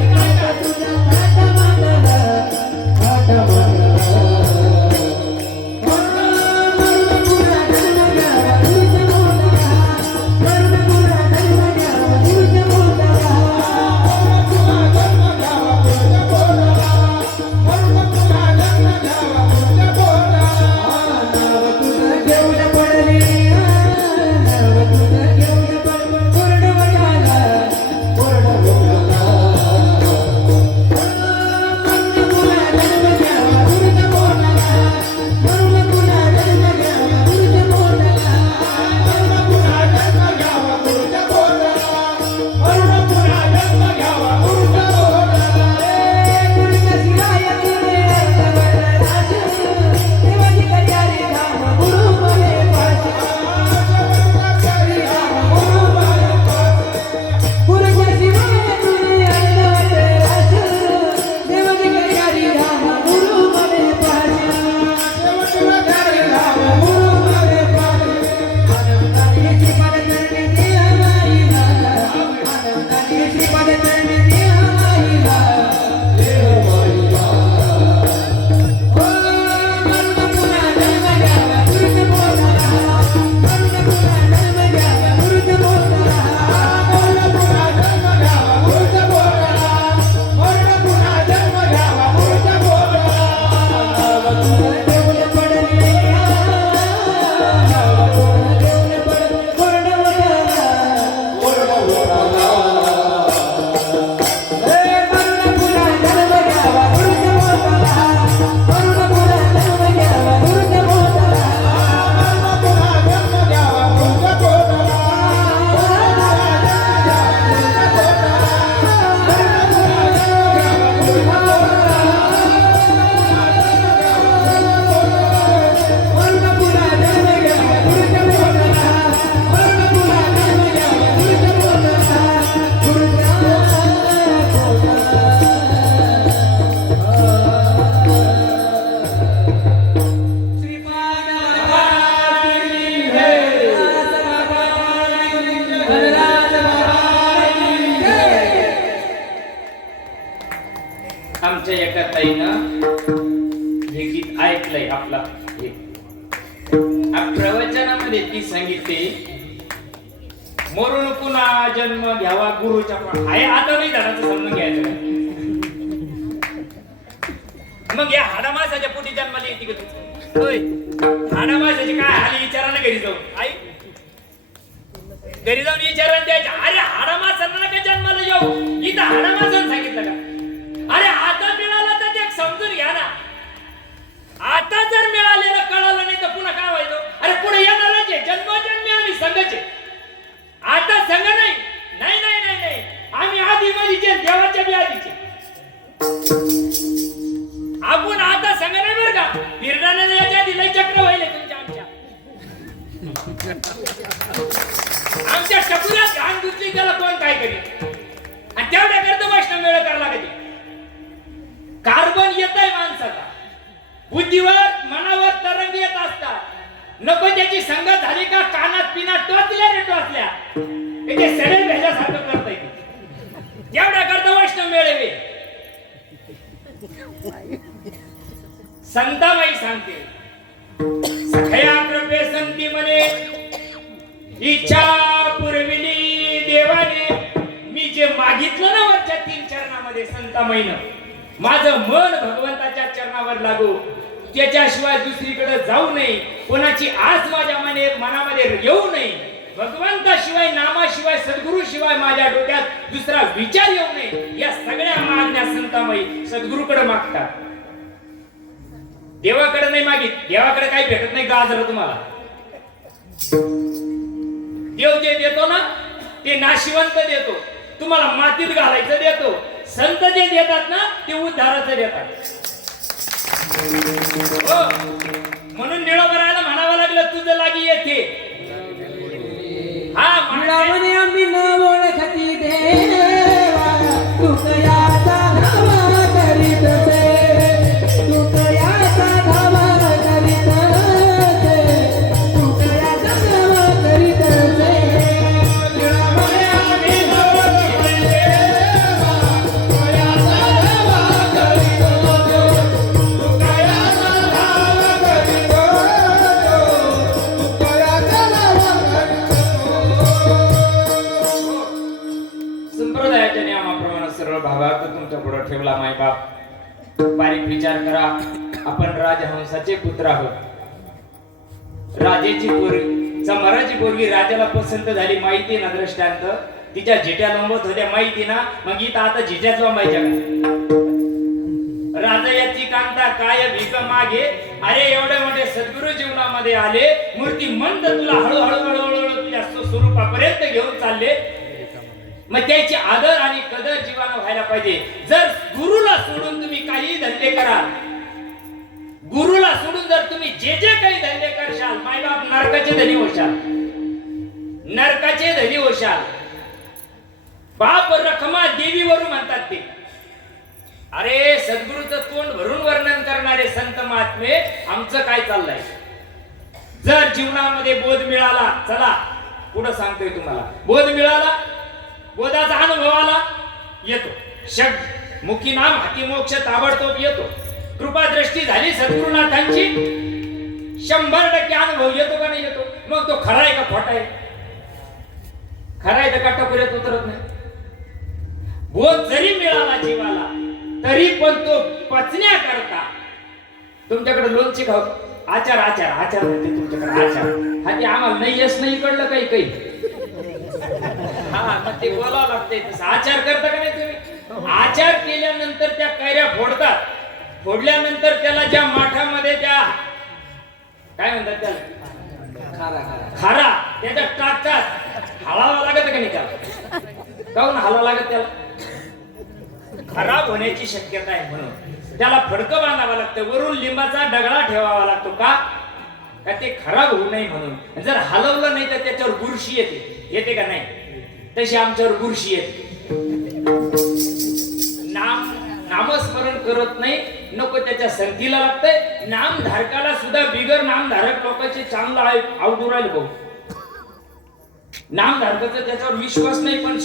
आमच्या एका ताईनं हे गीत ऐकलंय आपला हे. प्रवचनामध्ये ती सांगितले मरून पुन्हा जन्म घ्यावा गुरुच्या आहे. आता नाही धडाचं समजून घ्यायचं. मग या हाडामासाच्या पोटी जन्माला येते का तू? होय, हाडामासाची काय हाली विचारा ना घरी जाऊन. आई घरी जाऊन विचारा द्यायच्या. अरे हाडामासांना नका जन्माला येऊ, इथं हाडामासानं सांगितलं का? अरे आता मिळालं तर ते समजून घ्या ना. आता जर मिळालेलं कळालं नाही तर पुन्हा काय व्हायचं? अरे पुढे येणारच आहे, जन्मोजन्मी आम्ही संघच आहे. आता संघ नाही. नाही नाही नाही नाही, आम्ही आधी मधीचे देवाच्या बी आधीचे. आपण आता संघ नाही बरं का. बिरडाने याच्या आधी लय चक्र व्हायले तुमच्या आमच्या टकुऱ्यात घाण दुसरी त्याला कोण काय करेल. आणि तेवढ्या करतो वैष्णव मेळ करायला कधी कार्बन येत आहे माणसाचा. बुद्धीवर मनावर तरंग येत असतात. नको त्याची संगत झाली का कानात पिना टोचल्या रे टोचल्या ते सडेल भेल्यासारखं करता येते. तेवढ्या करता वैष्णव मेळवे. संताबाई सांगते सखया कृपे संती म्हणे इच्छा पुरविली देवाने. मी जे मागितलं ना वरच्या 3 चरणामध्ये संताबाईनं, माझं मन भगवंताच्या चरणावर लागू, त्याच्याशिवाय दुसरीकडे जाऊ नये, कोणाची आस माझ्या मनामध्ये येऊ नये, भगवंताशिवाय नामाशिवाय सद्गुरूशिवाय माझ्या डोक्यात दुसरा विचार येऊ नये. या सगळ्या मागण्या संताबाई सद्गुरूकडे मागतात. देवाकडे नाही मागित. देवाकडे काही भेटत नाही गाजर तुम्हाला. देव जे देतो ना ते नाशिवंत देतो, तुम्हाला मातीत घालायचं देतो. संत जे देतात ना ते उद्धाराचं देतात. हो, म्हणून निळोबरायला म्हणावं लागलं तुझं लागी येते. हा म्हणे आम्ही न ओळखती देवा, तू कयाचा धावा करीत से, तू कयाचा धावा करीत से, तू कयाचा धावा करीत से. म्हणे आम्ही न ओळखती देवा, कयाचा धावा करीत से, तू कयाचा धावा करीत से, तू कयाचा धावा करीत संप्रदायाच्या नियमाप्रमाणे सरळ भावार्थ तुमच्या पुढे ठेवला. माय बाप बारीक विचार करा. आपण राजहंसाचे पुत्र आहोत. राजेची पोरगी चमराची पोरगी राजाला पसंत झाली माहिती ना दृष्टांत. तिच्या झिट्या लोंबत होत्या माहिती ना. मग इथं आता झिट्याच लोंबायच्या राजा याची कांता काय भीक मागे. अरे एवढे मोठे सद्गुरू जीवनामध्ये आले, मूर्ती मंद तुला हळूहळू हळूहळू तुझ्या स्वरूपापर्यंत घेऊन चालले. मग त्याची आदर आणि कदर जीवाला व्हायला पाहिजे. जर गुरुला सोडून तुम्ही काही धंदे कराल, गुरुला सोडून जर तुम्ही जे जे काही धंदे करशाल, मायबाप नरकाचे धनी होशाल. नरकाचे धनी होशाल. बाप रखमा देवीवरून म्हणतात ते. अरे सद्गुरूचं तोंड भरून वर्णन करणारे संत महात्मे आमचं काय चाललंय. जर जीवनामध्ये बोध मिळाला, चला पुढे सांगतोय तुम्हाला, बोध मिळाला, बोधाचा अनुभव आला, येतो शब्द मुखी नाम हाती मोक्ष ताबडतोब येतो. कृपा दृष्टी झाली सद्गुरुनाथांची, 100% अनुभव येतो का नाही येतो. मग तो खरा आहे का खोटा आहे. खरा आहे तर काटापुऱ्यात उतरत नाही. बोध जरी मिळाला जीवाला तरी पण तो पचण्याकरता तुमच्याकडे लोणची खाऊ आचार आचार आचार म्हणते तुमच्याकडे आचार. हा ते आम्हाला नाही यश नाही कळलं काही काही. हा मग ते बोलावं लागतंय तसं. आचार करता का नाही तुम्ही. आचार केल्यानंतर त्या कैऱ्या फोडतात. फोडल्यानंतर त्याला ज्या माठामध्ये त्या काय म्हणतात त्याला खारा त्याच्यात टाकतात. हळावं लागत का नाही त्याला. काहून हलावं लागत त्याला. खराब होण्याची शक्यता आहे म्हणून त्याला फडकं बांधावं लागतं. वरून लिंबाचा डगळा ठेवावा लागतो का ते खराब होऊ नये म्हणून. जर हलवलं नाही तर त्याच्यावर बुरशी येते. येते का नाही. तशी आमच्यावर बुरशी येते. नामस्मरण करत नाही, नको त्याच्या संगतीला लागतंय. नामधारकाला सुद्धा बिगर नामधारक लोकांचे चांगलं आवडू राहिलं भाऊ. नामधारकाचा त्याच्यावर विश्वास नाही, पण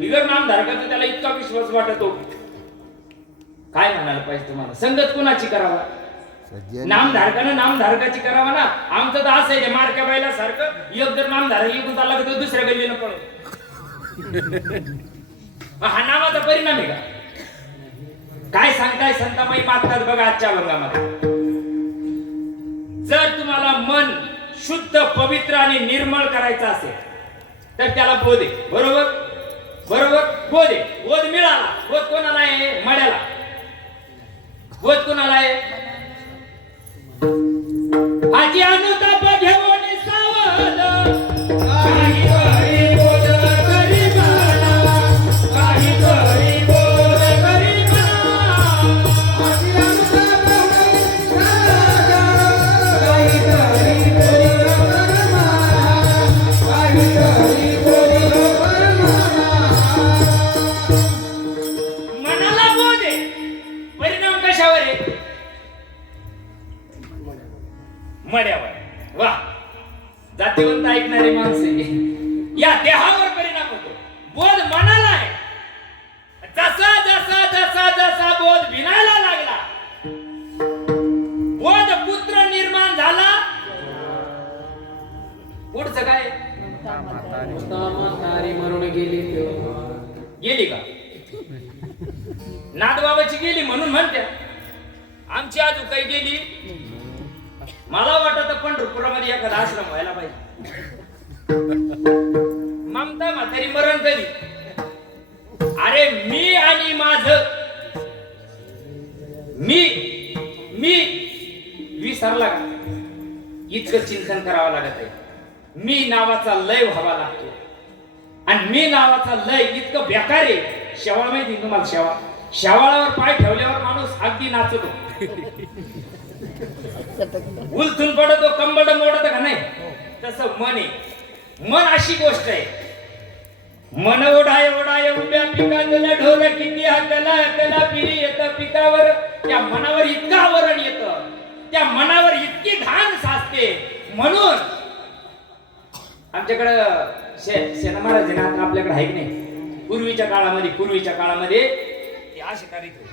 बिगर नामधारकाचा त्याला इतका विश्वास वाटतो. काय म्हणायला पाहिजे तुम्हाला. संगत कुणाची करावा. नामधारकानं नामधारकाची करावा ना. आमचं तर असं आहे मारक्या बायला सारखं. एक जर नामधारक इकडून चालला तर दुसऱ्या गल्लीनं पळतो. हा नावाचा परिणाम आहे का. काय सांगताय संतामाई मागतात बघा आजच्या भंगामध्ये. जर तुम्हाला मन शुद्ध पवित्र आणि निर्मळ करायचं असेल तर त्याला बोध आहे. बरोबर बरोबर बोध आहे. बोध मिळाला. बोध कोणाला आहे? मड्याला. बोध कोणाला आहे? आजी अनुताप घेऊन सावध काही तरी बोध करी म्हणा, काही तरी बोध करी म्हणा. आजी अनुताप घेऊन सावध काही तरी बोध करी म्हणा, काही तरी बोध करी म्हणा. मनाला बोध आहे. परिणाम कशावर आहे? मड्यावर. वा, जातीवंत ऐकणारी माणसे. या देहावर परिणाम होतो. बोध मनाला आहे. जसा जसा जसा जसा बोध भिनायला लागला, बोध पुत्र निर्माण झाला. पुढचं काय? म्हातारी मरून गेली. गेली का? नाथबाबाची गेली म्हणून म्हणत्या. आमची आजू काही गेली. मला वाटत पंढरपुरामध्ये एखादा आश्रम व्हायला पाहिजे. ममता म्हातारी मरण कधी? अरे मी आणि माझ मी विसरला का? इतकं चिंतन करावं लागत आहे. मी नावाचा लय व्हावा लागतो. आणि मी नावाचा लय इतकं बेकार आहे. शेवाळ माहिती तुम्हाला? शेवाळावर पाय ठेवल्यावर माणूस अगदी नाचतो. उलथून पडतो, कंबड मोडत का नाही? तसं मन आहे. मन अशी गोष्ट आहे. मन ओढाय ओढाय उभ्या पिकातला ढोल किती हाकला हाकला पिरी येतं पिकावर. त्या मनावर इतकं आवरण येतं, त्या मनावर इतकी घाण साचते. म्हणून आमच्याकडं सेना महाराज ना आपल्याकडे आहे की नाही? पूर्वीच्या काळामध्ये ते असे करीत होते.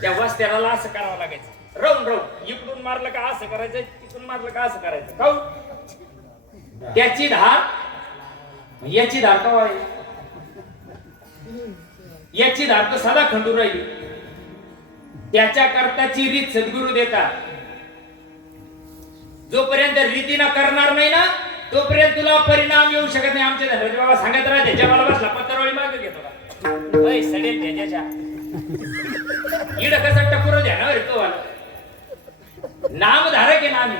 त्या वस्त्याला असं करावं लागायचं. राऊंड इकडून मारलं का असं करायचं, तिकडून मारलं का असं करायचं. काऊ त्याची धार याची धार का आहे? याची धार तर सदा खंडू राहिली. त्याच्या करताची रीत सद्गुरू देतात. जोपर्यंत रीतीनं करणार नाही ना तोपर्यंत तुला परिणाम येऊ शकत नाही. आमचे धनराज बाबा सांगत राहते, जेवायला बसला पत्तरवळी मागे घेतो का? सडेल त्याच्या इड कसं टकुर द्या ना तो वाला. नाम धारक आहे.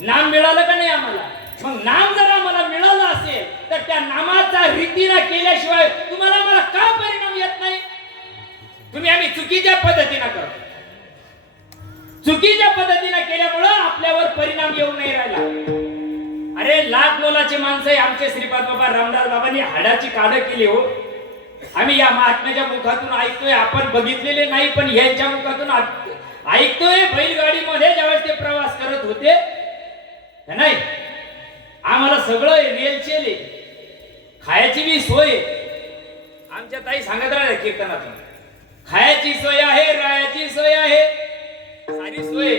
नाम मिळालं का नाही आम्हाला? मग नाम जर आम्हाला मिळालं असेल तर त्या नामाचा रीतीनं केल्याशिवाय तुम्हाला मला का परिणाम येत नाही? तुम्ही आम्ही चुकीच्या पद्धतीनं करतो. चुकीच्या पद्धतीनं केल्यामुळं आपल्यावर परिणाम येऊ नाही राहिला. अरे लाख मोलाचे माणसं आहे आमचे श्रीपाद बाबा रामदास बाबांनी हाडाची काढ केली हो. आम्ही या महात्म्याच्या मुखातून ऐकतोय. आपण बघितलेले नाही पण यांच्या मुखातून ऐकतोय. बैलगाडीमध्ये ज्यावेळेस ते प्रवास करत होते नाही, आम्हाला सगळं रेलचेल खायची बी सोय. आमच्या ताई सांगत राहिल्या कीर्तनातून, खायची सोय आहे, राहायची सोय आहे, सारी सोय.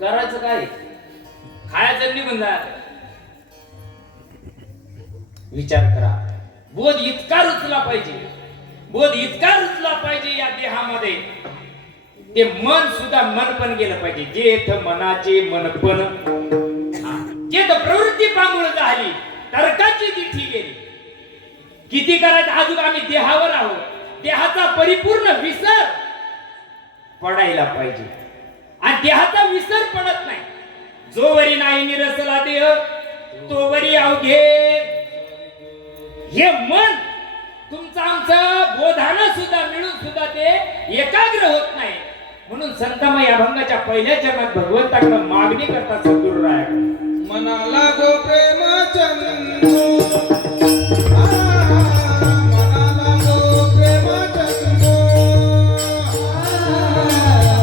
करायचं काय? खायचं निघून जायचं. विचार करा. बोध इतका रुचला पाहिजे, बोध इतका रुचला पाहिजे या देहामध्ये. ते मन सुद्धा मन पण गेलं पाहिजे. जेथ मनाचे मनपण, जेथ प्रवृत्ती पांगुळ झाली, तर्काची दिठी गेली. किती करायचं? अजून आम्ही देहावर आहोत. देहाचा परिपूर्ण विसर पडायला पाहिजे. आणि देहाचा विसर पडत नाही. जोवरी नाही निरसला देह तोवरी अवघे. हे मन तुमचं आमचं बोधानं सुद्धा मिळून सुद्धा ते एकाग्र होत नाही. म्हणून संतमय अभंगाच्या पहिल्या चरणात भगवंताकडे मागणी करतात सद्गुरू राया, मनाला गो प्रेम चंदू, मनाला गो प्रेम चंदू, मनाला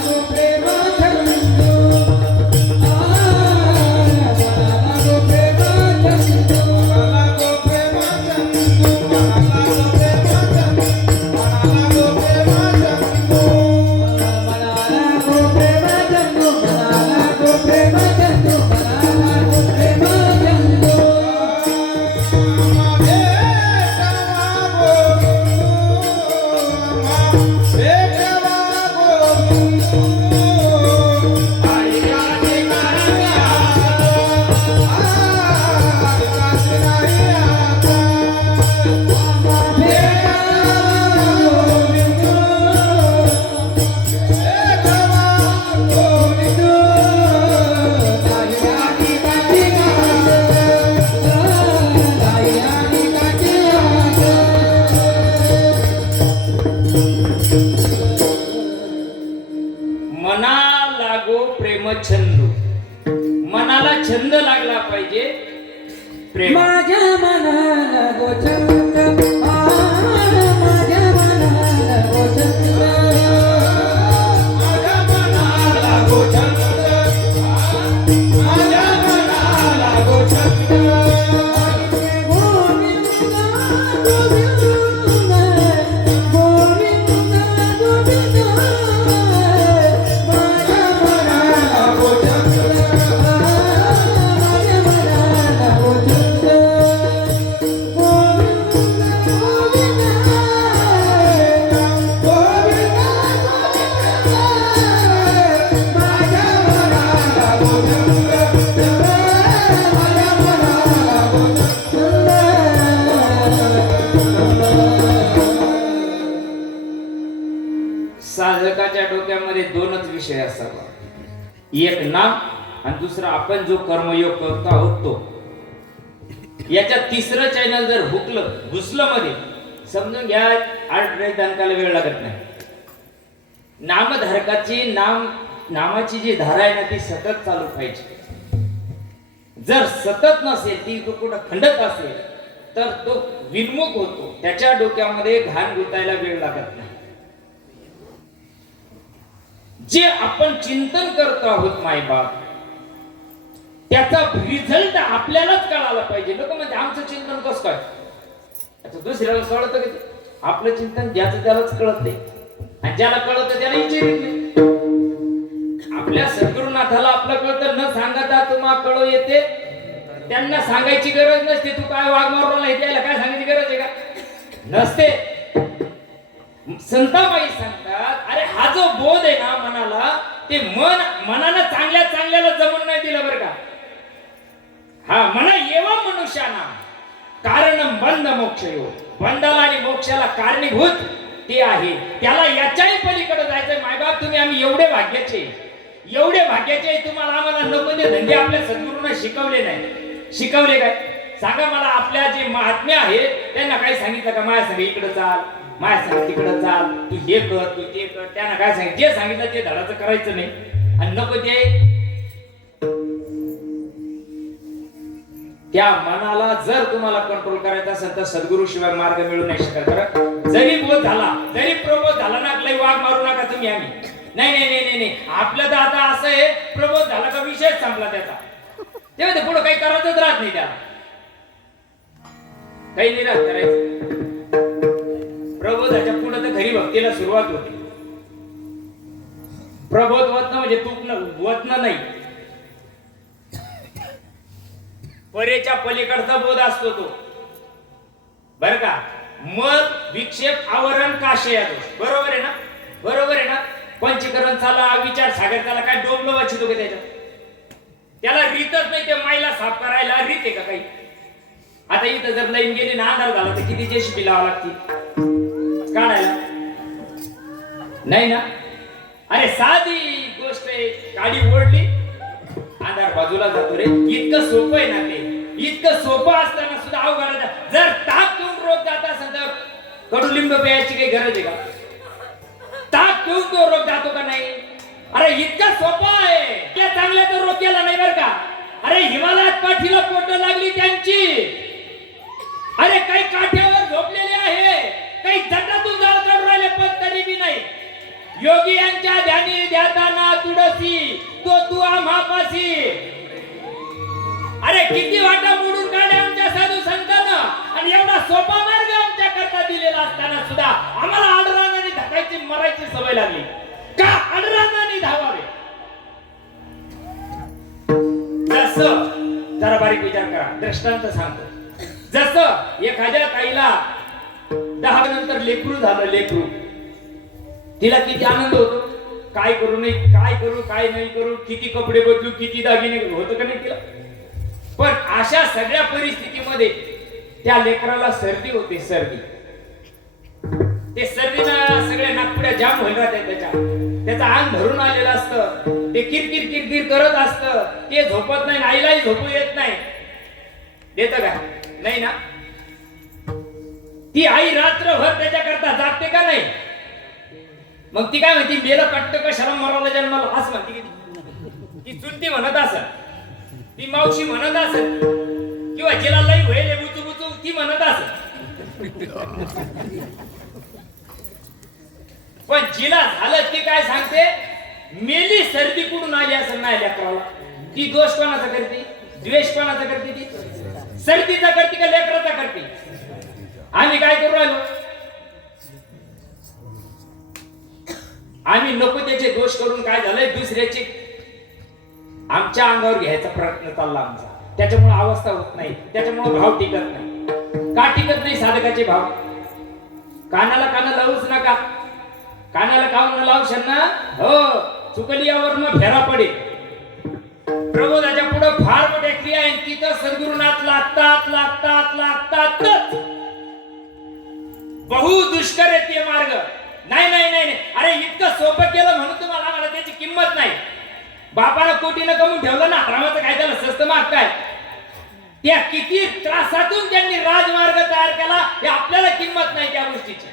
गो प्रेम चंदू, मनाला गो प्रेम चंदू, मनाला गो प्रेम चंदू, मनाला गो प्रेम चंदू, मनाला गो प्रेम चंदू, मनाला गो प्रेम चंदू, मनाला गो प्रेम चंदू, मनाला गो प्रेम चंदू. छंद, मनाला छंद लागला पाहिजे प्रेम. माझ्या मनाला गो छंद, माझ्या मनाला गो छंद, माझ्या मनाला गो छंद, माझ्या मनाला गो छंद. साधकाच्या डोक्यामध्ये दोनच विषय असतात, एक नाम आणि दुसरा आपण जो कर्मयोग करतो आहोत तो. याच्यात तिसरं चॅनल जर हुकलं घुसलं मध्ये, समजून घ्या दानकाला वेळ लागत नाही. नामधारकाची नामाची जी धारा आहे ना ती सतत चालू पाहिजे. जर सतत नसेल, ती तो कुठं खंडत असेल तर तो विन्मुख होतो, त्याच्या डोक्यामध्ये घाण गुतायला वेळ लागत नाही. जे आपण चिंतन करतो आहोत मायबाप, त्याचा रिझल्ट आपल्यालाच कळायला पाहिजे. लोक म्हणजे आमचं चिंतन कसं काय, आता दुसऱ्याला कळतं की आपलं चिंतन ज्याचं त्यालाच कळत नाही, आणि ज्याला कळतं त्याला विचारित नाही. आपल्या सद्गुरुनाथाला आपलं कळतं, न सांगता तुम्हा कळो येते, त्यांना सांगायची गरज नसते. तू काय वाघ मारला नाही, त्याला काय सांगायची गरज आहे का? नसते. संताबाई सांगतात, अरे हा जो बोध आहे ना मनाला, ते मनानं चांगल्याला जमून नाही दिलं बरं का. हा मना येवा मनुष्याना कारण बंध मोक्ष यो, बंधाला आणि मोक्षाला कारणीभूत ते आहे. त्याला याच्याही पलीकडे जायचंय. मायबाप तुम्ही आम्ही एवढे भाग्याचे तुम्हाला आम्हाला नको ते धंदे आपल्या सद्गुरूंना शिकवले नाही. शिकवले काय सांगा मला? आपल्या जे महात्म्य आहे त्यांना काही सांगितलं का? माझ्या संग इकडे चाल, माझ्या संग तिकडे चाल, तू हे कर, तू ते कर. त्यांना काय सांगितलं? जे सांगितलं ते धडाचं करायचं नाही. आणि नको ते त्या मनाला जर तुम्हाला कंट्रोल करायचं असेल तर सद्गुरू शिवाय मार्ग मिळू नाही शकत. बरं, जरी बोध झाला, जरी प्रबोध झाला ना, लई वाघ मारू नका तुम्ही. आम्ही नाही. आपलं तर आता असं आहे, प्रबोध झाला का विषयच संपला त्याचा. तेव्हा ते पुढे काही करायचंच राहत नाही, त्याला काही नाही राहत करायचं. प्रबोधाच्या पुढे तर खरी भक्तीला सुरुवात होते. प्रबोध वतन म्हणजे वतन नाही, परेच्या पलीकडचा बोध असतो तो, बर का. मग विक्षेप आवरण काशया दोष. बरोबर आहे ना? बरोबर आहे ना? पंचीकरण चाला, विचार सागर चाला, काय डोंबलं वाचितो का त्याच्यात? त्याला रीतच नाही. ते माईला साफ करायला रीत आहे का काही? आता इथं जर लाईन गेली ना, अंधार झाला तर किती जेसीबी लावा लागतील काढायला? नाही ना. अरे साधी गोष्ट आहे, गाडी ओढली, अंधार बाजूला जातो रे. इतकं सोपं आहे ना ते. इतकं सोपं असताना सुद्धा अवघड. जर ताक पिऊन रोग जात असेल तर कडुलिंब प्यायची काही गरज आहे का? ताक पिऊन तो रोग जातो का नाही? अरे इतकं सोपं आहे. त्या चांगल्या तर रोग केला नाही बरं का. अरे हिमालयात पाठीला पोट लागली त्यांची. अरे काही काठ्यावर झोपलेले आहे, काही जटातून जाळ काढून राहिले, पण तरी बी नाही. योगी यांच्या ध्यानी ध्याताना तुडसी तो तू आम्हापासी. अरे किती वाटा मोडून काढे आमच्या साधू संतांना, आणि एवढा सोपा मार्ग आमच्या करता दिलेला असताना सुद्धा आम्हाला आडरांगाने धकायची मरायची सवय लागली का? आडरांगाने धावावे. जसं जरा बारीक विचार करा, दृष्टांत सांगतो. जसं एखाद्या ताईला 10 नंतर लेकरू झालं, लेकरू, तिला किती आनंद होतो. काय करू नाही, काय करू, काय नाही करू, किती कपडे बदलू, किती दागिने होतं का नाही तिला. पण अशा सगळ्या परिस्थितीमध्ये त्या लेकराला सर्दी होते. सर्दी, ते सर्दीनं सगळ्या नागपुड्या जाम होईल राहते. त्याचा अंग भरून आलेलं असतं. ते किरकिर करत असतं. ते झोपत नाही, आईलाही झोपू येत नाही. देत का? नाही ना. ती आई रात्रभर त्याच्याकरता जागते का नाही? मग ती काय म्हणते, बेला कट्ट कशाला मराला जन्माला, असं म्हणते. ती चुलती म्हणत असत, ती मावशी म्हणत असत, किंवा जिला लई व्हायले बुचू बुचू ती म्हणत असत. पण जिला झालं ती काय सांगते, मेली सर्दी कुठून आली असं नाही लेकराला. ती दोष कोणाचा करते, द्वेष कोणाचा करते, ती सर्दीचा करते का लेकराचा करते. आम्ही काय करू राहिलो, आम्ही नको त्याचे दोष करून काय झालंय दुसऱ्याचे आमच्या अंगावर घ्यायचा प्रयत्न चालला आमचा. त्याच्यामुळे अवस्था होत नाही, त्याच्यामुळे भाव टिकत नाही. का टिकत नाही साधकाचे भाव. कानाला काना लावूच नका, कानाला काऊन न लावशाल ना, हो चुकली यावर फेरा पडे. प्रबोधाच्या पुढे फार मोठ्या क्रिया आहे, तिथं सद्गुरुनाथ लागतात लागतात लागतात. बहु दुष्कर येते मार्ग. नाही नाही नाही नाही, अरे इतकं सोपं केलं म्हणून तुम्हाला मला त्याची किंमत नाही. बापाला कोटीनं कमवून ठेवलं ना, हरामाचं काय त्याला स्वस्त माग काय. त्या किती त्रासातून त्यांनी राजमार्ग तयार केला, हे आपल्याला किंमत नाही त्या गोष्टीची.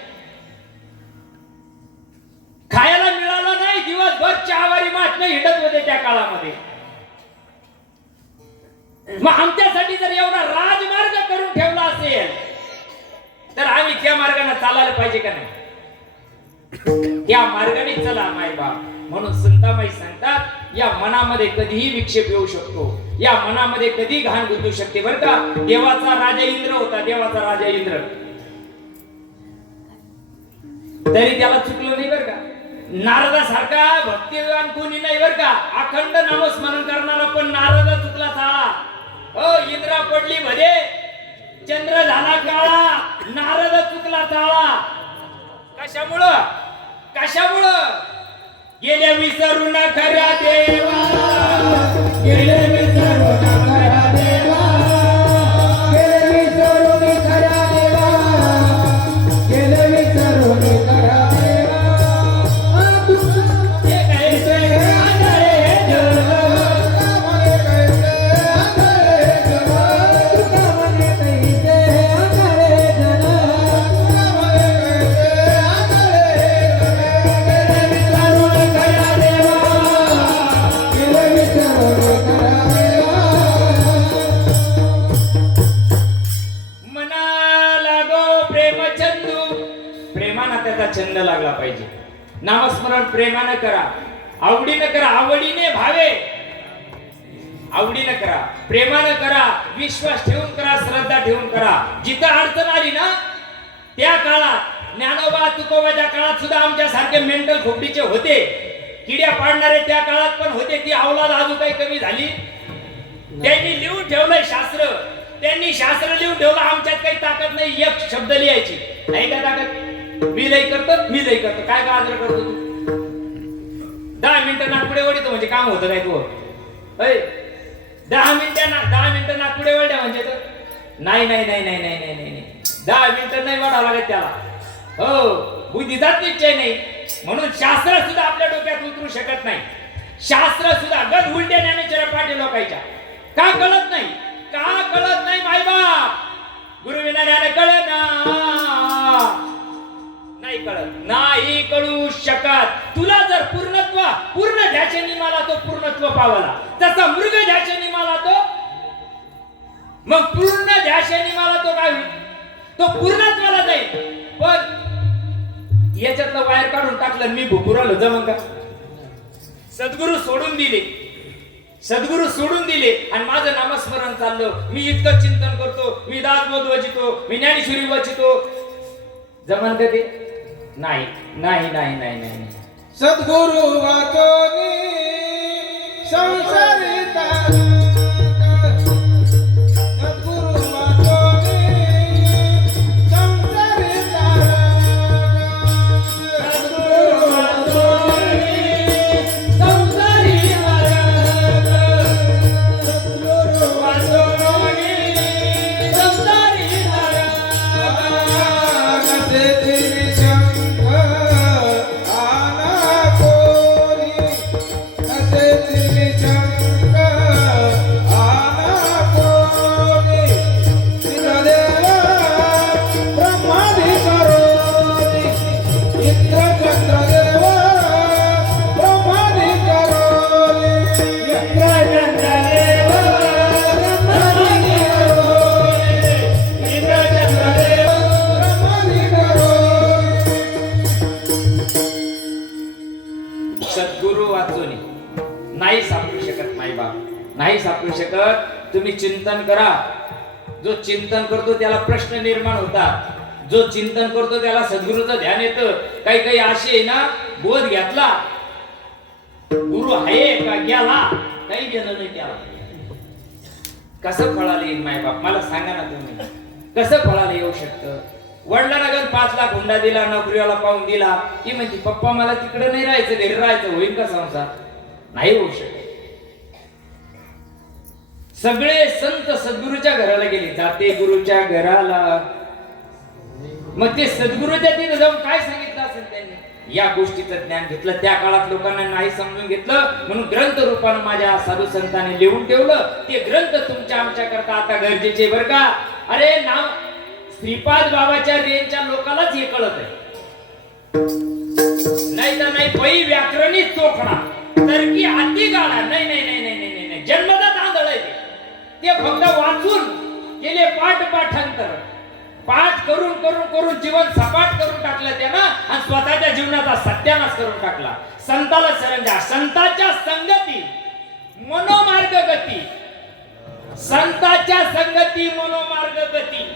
खायला मिळालं नाही, दिवसभर चहावारी माटणं हिंडत होते त्या काळामध्ये. मग आमच्यासाठी जर एवढा राजमार्ग करून ठेवला असेल तर आम्ही त्या मार्गाने चालायला पाहिजे का नाही. त्या मार्गाने चला माय बाप. म्हणून संतामाई सांगतात, या मनामध्ये कधीही विक्षेप येऊ शकतो, या मनामध्ये कधी घाण गुंतू शकते. बरं का, देवाचा राजा इंद्र होता, देवाचा राजा इंद्र, तरी त्याला चुकलं नाही बरं का. नारदासारखा भक्तिवान कोणी नाही बरं का, अखंड नामस्मरण करणारा, पण नारदा चुकला साळा. हो इंद्रा पडली भले, चंद्र झाला काळा, नारद चुकला चाळा. कशामुळं कशामुळं गेल्या विसरून खऱ्या देवा, गेले विसरून खऱ्या देवा, गेले विसरून खऱ्या देवा, गेले विसरून खऱ्या देवा. हे कैसे आंधळे जग, हे कैसे आंधळे जग, तुकामने कैसे आंधळे जग, तुकामने कैसे आंधळे छंद लागला पाहिजे. नामस्मरण प्रेमाने करा, आवडीने करा, आवडीने भावे, आवडीने करा, प्रेमाने करा, विश्वास ठेवून करा, श्रद्धा ठेवून करा. जिथं अडचण आली ना त्या काळात, ज्ञानोबा तुकोबाच्या काळात सुद्धा आमच्या सारखे मेंटल खोपडीचे होते, किड्या पाडणारे त्या काळात पण होते. ती अवलाद अजून काही कमी झाली. त्यांनी लिहून ठेवलंय शास्त्र, त्यांनी शास्त्र लिहून ठेवलं. आमच्यात काही ताकद नाही एक शब्द लिहायची, नाही का ताकद. मी लई करतो, मी लई करतो, काय गाजर करतो तू. 10 मिनिटं नागपुडे वडीतो म्हणजे काम होतं काय तू. 10 मिनिटं नागपुडे वळल्या म्हणजे नाही नाही नाही नाही नाही नाही नाही 10 मिनिटं नाही वाढावं लागत त्याला. हो बुद्धीचाच निश्चय नाही. म्हणून शास्त्र सुद्धा आपल्या डोक्यात उतरू शकत नाही. शास्त्र सुद्धा गद उलट्या ज्ञानेश्वर पाटील लोकांच्या का कळत नाही, का कळत नाही माय बाप. गुरुविना ज्ञान कळना, नाही कळत, नाही कळू शकत. तुला जर पूर्ण ध्यासेनी मला तो पूर्णत्व पावला, तसा मृग ध्यासेनी मला तो, मग पूर्ण ध्यासेनी मला तो काय होईल, तो पूर्णत्वाला जाईल. पण याच्यातलं वायर काढून टाकलं, मी भुकुरालो जमन का. सद्गुरु सोडून दिले, सद्गुरु सोडून दिले आणि माझं नामस्मरण चाललं. मी इतकं चिंतन करतो, मी दासबोध वाचितो, मी ज्ञानेश्वरी वाचितो, जमन का ते. नाही नाही नाही नाही नाही. सद्गुरु वाचोनी संसारिता, सद्गुरु वाचोनी संसारिता, सद्गुरु वाचोनी संसारी मार्ग, सद्गुरु वाचोनी संसारी मार्ग. कसे आना कोरी, असे शंकर नाही सापडू शकत. तुम्ही चिंतन करा. जो चिंतन करतो त्याला प्रश्न निर्माण होतात. जो चिंतन करतो त्याला सद्गुरूचं ध्यान येतं. काही काही असे आहे ना, बोध घेतला, गुरु आहे का गेला काही गेलं नाही त्याला. कसं फळाला येईल माय बाप, मला सांगा ना तुम्ही, कसं फळाला येऊ शकतं? वडिलांना गण 5 लाख हुंडा दिला, नोकरीवाला पाहून दिला, ती म्हणते पप्पा मला तिकडे नाही राहायचं, घरी राहायचं, होईल का संसार? नाही होऊ शकत. सगळे संत सद्गुरूच्या घराला गेले, जाते गुरुच्या घराला. मग ते सद्गुरूच्या तिथे जाऊन काय सांगितलं असेल त्यांनी? या गोष्टीचं ज्ञान घेतलं. त्या काळात लोकांना नाही समजून घेतलं, म्हणून ग्रंथ रूपानं माझ्या साधू संतांनी लिहून ठेवलं. ते ग्रंथ तुमच्या आमच्या करता आता गरजेचे बरं का. अरे नाव श्रीपाद बाबाच्या रेंजच्या लोकांनाच हे कळत आहे. नाही तर नाही पै व्याकरणी चोखणा तर की हाती गाडा. नाही नाही नाही नाही नाही नाही जन्मदात आंधळ आहे ते फक्त वाचून गेले पाठांतर. पाठ करून करून करून जीवन सपाट करून टाकलं त्यानं आणि स्वतःच्या जीवनाचा सत्यानाश करून टाकला. संताला सरंजा, संताच्या संगती मनोमार्ग गती, संताच्या संगती मनोमार्ग गती.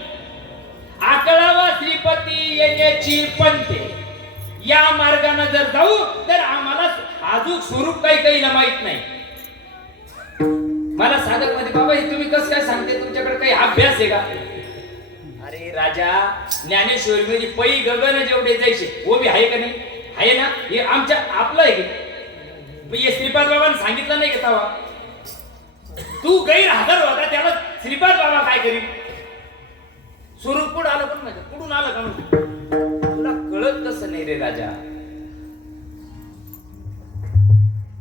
आकळावा श्रीपती येण्याची पंथे. या मार्गाने जर जाऊ तर आम्हाला अजून स्वरूप काही काहीला माहित नाही. मला साधक मध्ये बाबा हे तुम्ही कसं काय सांगते, तुमच्याकडे काही अभ्यास आहे का? अरे राजा, ज्ञानेश्वरी मध्ये पै गगन जेवढे जायचे ओबी आहे का नाही? आहे ना. हे आमच्या आपलं आहे की हे श्रीपाद बाबांनी सांगितलं नाही का? तवा तू गैरहजर होता त्याला श्रीपाद बाबा काय करील? स्वरूप कुठं आलं पण नाही, कुठून आलं का? तुला कळत कसं नाही रे राजा?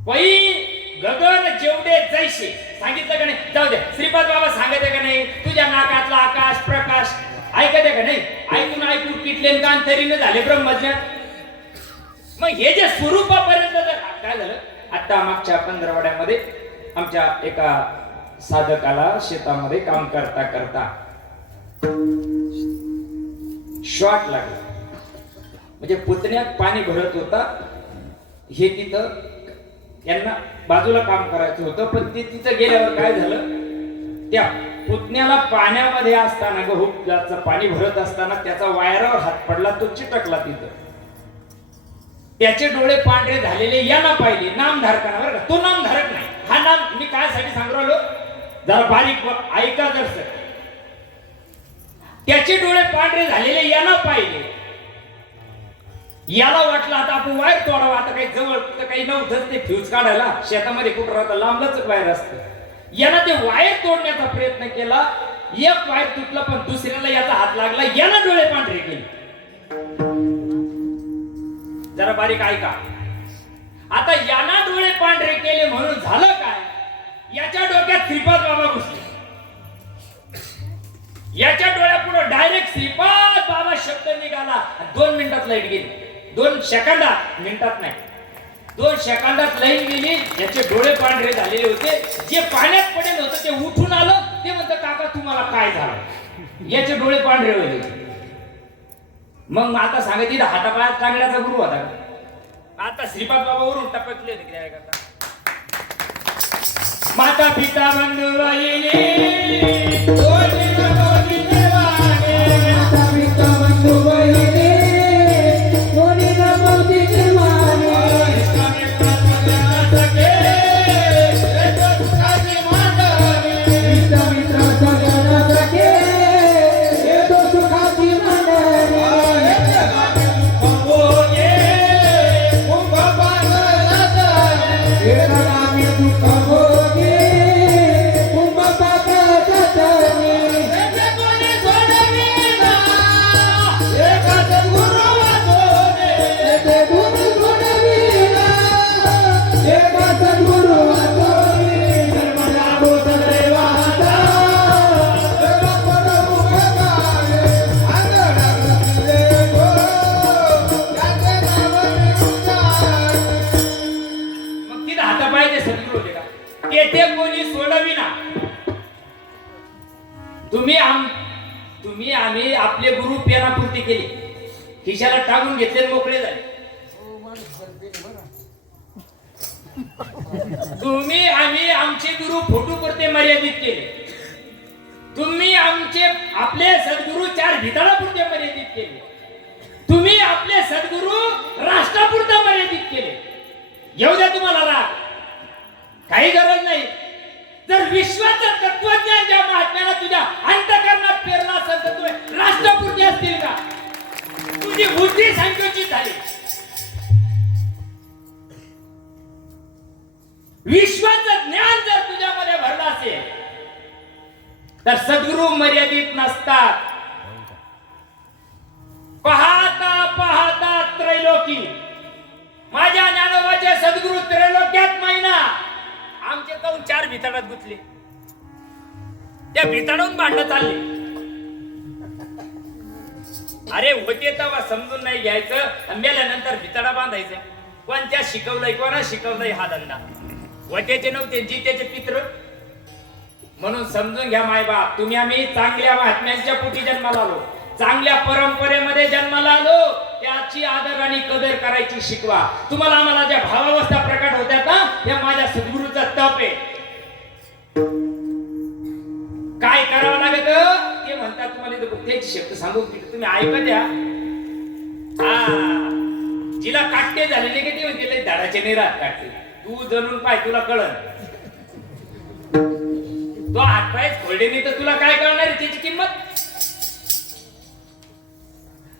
पै गगन जेवढे जैसे सांगितलं का नाही? जाऊ दे, श्रीपाद बाबा सांगते का नाही? तुझ्या नाकातला आकाश प्रकाश ऐकते का नाही? ऐकून ऐकून किटलेन कान तरीने झाले ब्रह्मज्ञ. मग हे जे स्वरूपापर्यंत जर काय झालं, आता मागच्या 15 आमच्या एका साधकाला शेतामध्ये काम करता करता शॉर्ट लागला. म्हणजे पुतण्यात पाणी भरत होता. हे तिथं यांना बाजूला काम करायचं होतं, पण ते तिथं गेल्यावर काय झालं, त्या पुतण्याला पाण्यामध्ये असताना गहूचं पाणी भरत असताना त्याचा वायरावर हात पडला, तो चिटकला तिथं. त्याचे डोळे पांढरे झालेले याला पाहिले नामधारकांना. बरं का, तो नामधारक नाही. हा नाम मी काय साठी सांगू राहिलो जरा बारीक ऐका. जर त्याचे डोळे पांढरे झालेले याला पाहिले. याला वाटलं आता आपण वायर तोडावा. आता काही जवळ तर काही नव्हतं ते फ्यूज काढायला, शेतामध्ये कुठं राहतं लांबलच वायर असतं. यानं ते वायर तोडण्याचा प्रयत्न केला. एक वायर तुटला पण दुसऱ्याला याचा हात लागला. यानं डोळे पांढरे केले. जरा बारीक ऐका. आता याना डोळे पांढरे केले म्हणून झालं काय, याच्या डोक्यात श्रीपाद बाबा घुसले. याच्या डोळ्यापुढे डायरेक्ट श्रीपाद बाबा शब्द निघाला. 2 मिनिटात लाईट गेली. 2 सेकंदात, मिनिटात नाही, 2 सेकंदात लाईट गेली. याचे डोळे पांढरे झालेले होते. जे पाण्यात पडेल होतं ते उठून आलं. ते म्हणतं काका तुम्हाला काय झालं? याचे डोळे पांढरे होते. मग आता सांगा तिथं हातापायात चांगल्याचा गुरु होता. आता श्रीपाद बाबा वरून टपकले होते काय करता. माता पिता बंधू तुम्ही आम्ही आपले गुरु पेनापूर्ती केली, खिशाला टाकून घेतले, मोकळे झाले. तुम्ही आम्ही आमचे गुरु फोटो पुरते मर्यादित केले. तुम्ही आपले सद्गुरू 4 भिताडापुरते मर्यादित केले. तुम्ही आपले सद्गुरू राष्ट्रापुरते मर्यादित केले. येऊ द्या तुम्हाला राग, काही गरज नाही. जर विश्वाचं तत्वज्ञान ज्या महात्म्याला तुझ्या अंतःकरणात पेरलं असेल तर तुम्ही राष्ट्रपुरते असतील का? तुझी बुद्धी संकुचित झाली. विश्वाचं ज्ञान जर तुझ्यामध्ये भरलं असेल तर सद्गुरू मर्यादित नसतात. पाहता पाहता त्रैलोकी, माझ्या ज्ञानोबाचे सद्गुरू त्रैलोक्यात महिना आमचे जाऊन 4 भिताडात गुंतले. त्या भिताडावून भांडणं चालले. अरे होते तेव्हा समजून नाही घ्यायचं, मेल्यानंतर भिताडा बांधायचा. कोणत्या शिकवलंय, कोणा शिकवलंय हा धंदा? होतेचे नव्हते, जितेचे पित्र. म्हणून समजून घ्या मायबाप, तुम्ही आम्ही चांगल्या महात्म्यांच्या पोटी जन्माला आलो, चांगल्या परंपरेमध्ये जन्माला आलो. त्याची आदर आणि कदर करायची शिकवा. तुम्हाला आम्हाला ज्या भावावस्था प्रकट होत्यात ना, त्या माझ्या सद्गुरूचा तप आहे. काय करावं लागत ते म्हणतात. तुम्हाला त्याची शब्द सांगू तुम्ही ऐका द्या. जिला काटते झालेले की ते म्हणते झाडाचे निरात काटते. तू जणून पाय, तुला कळन. तो हातपाय खोलडेने तर तुला काय कळणार आहे त्याची किंमत?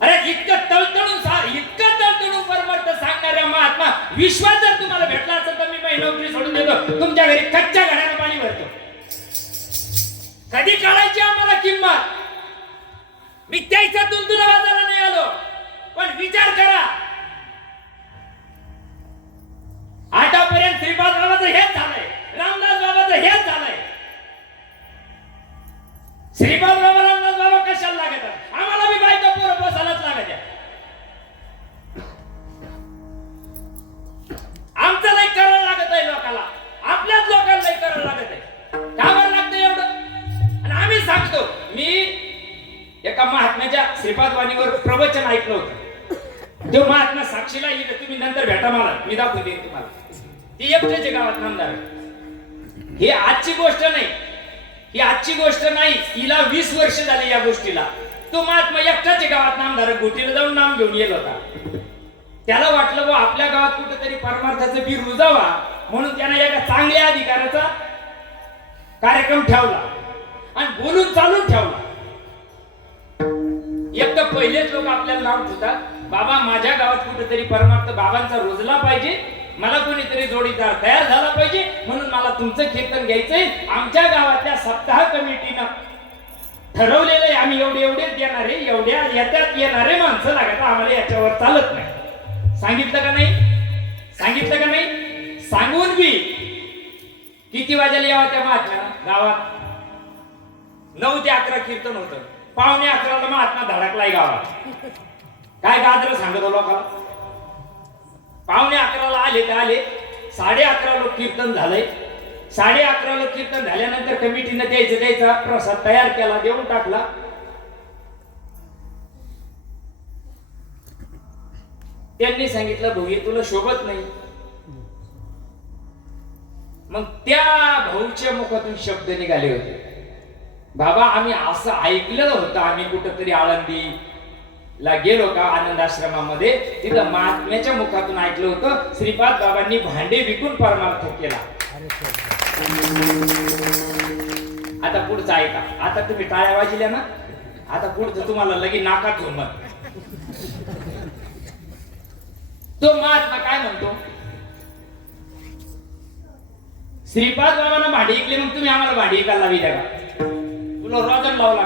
अरे इतकं तळतळून परमार्थ सांगणाऱ्या महात्मा विश्वास जर तुम्हाला भेटला असेल तर मी नोकरी सोडून देतो, तुमच्या घरी कच्च्या घरानं पाणी भरतो. कधी कळायची आम्हाला किंमत? मी त्याच्यातून तुला वाजायला नाही आलो, पण विचार करा. आतापर्यंत श्रीपाद बाबाचं हेच झालंय, रामदास बाबाचं हेच झालंय. श्रीपाद बाबा, रामदास बाबा कशाला लागतात? आम्हाला बी बायका पोरं बसायलाच लागायच्या. आमचं लय करायला लागत आहे लोकाला, आपल्याच लोकांना लय करायला लागत आहे. का बरं लागतं एवढं? आणि आम्ही सांगतो. मी एका महात्म्याच्या श्रीपाद वाणीवर प्रवचन ऐकलं होतं. तो महात्मा साक्षीला येईल, तुम्ही नंतर भेटा मला, मी दाखवून देईन तुम्हाला. ती एकट्याच्या गावात नामदार. ही आजची गोष्ट नाही, ही आजची गोष्ट नाही. तिला 20 वर्ष झाली या गोष्टीला. तो महात्मा एकट्याच्या गावात नामदार गोटीला जाऊन नाम घेऊन येत होता. त्याला वाटलं बा आपल्या गावात कुठेतरी परमार्थाचं बी रुजावा, म्हणून त्याने एका चांगल्या अधिकाराचा कार्यक्रम ठेवला आणि बोलून चालून ठेवला. एक तर पहिलेच लोक आपल्याला नाव ठेवतात, बाबा माझ्या गावात कुठेतरी परमार्थ बाबांचा रुजला पाहिजे, मला कोणीतरी जोडीदार तयार झाला पाहिजे, म्हणून मला तुमचं कीर्तन घ्यायचंय. आमच्या गावातल्या सप्ताह कमिटीनं ठरवलेलं आहे, आम्ही एवढेच देणारे, एवढ्या याच्यात येणारे माणसं लागत, आम्हाला याच्यावर चालत नाही. सांगितलं का नाही? सांगितलं का नाही? सांगून बी किती वाजायला यावं त्या महात्म्याला गावात? 9 ते 11 कीर्तन होतं. 9:45 महात्मा धडकलाय गावात. काय गाजर सांगतो लोकांना? 9:45 आले तर आले. 11:30 लोक कीर्तन झालंय. 11:30 कीर्तन झाल्यानंतर कमिटीनं द्यायचा प्रसाद तयार केला, देऊन टाकला. त्यांनी सांगितलं भाऊ हे तुला शोभत नाही. मग त्या भाऊच्या मुखातून शब्द निघाले होते, बाबा आम्ही असं ऐकलं होतं, आम्ही कुठंतरी आळंदीला गेलो का आनंद आश्रमामध्ये, तिथं महात्म्याच्या मुखातून ऐकलं होतं श्रीपाद बाबांनी भांडे विकून परमार्थ केला. आता पुढचं ऐका. आता तुम्ही टाळ्या वाजल्या ना, आता पुढचं तुम्हाला लगेच नाकात झोमत. तो महात्मा काय म्हणतो, श्रीपाद बाबांना भांडी ऐकले, मग तुम्ही आम्हाला भांडी ऐकायला लावी द्या का? तुला रोजन लावला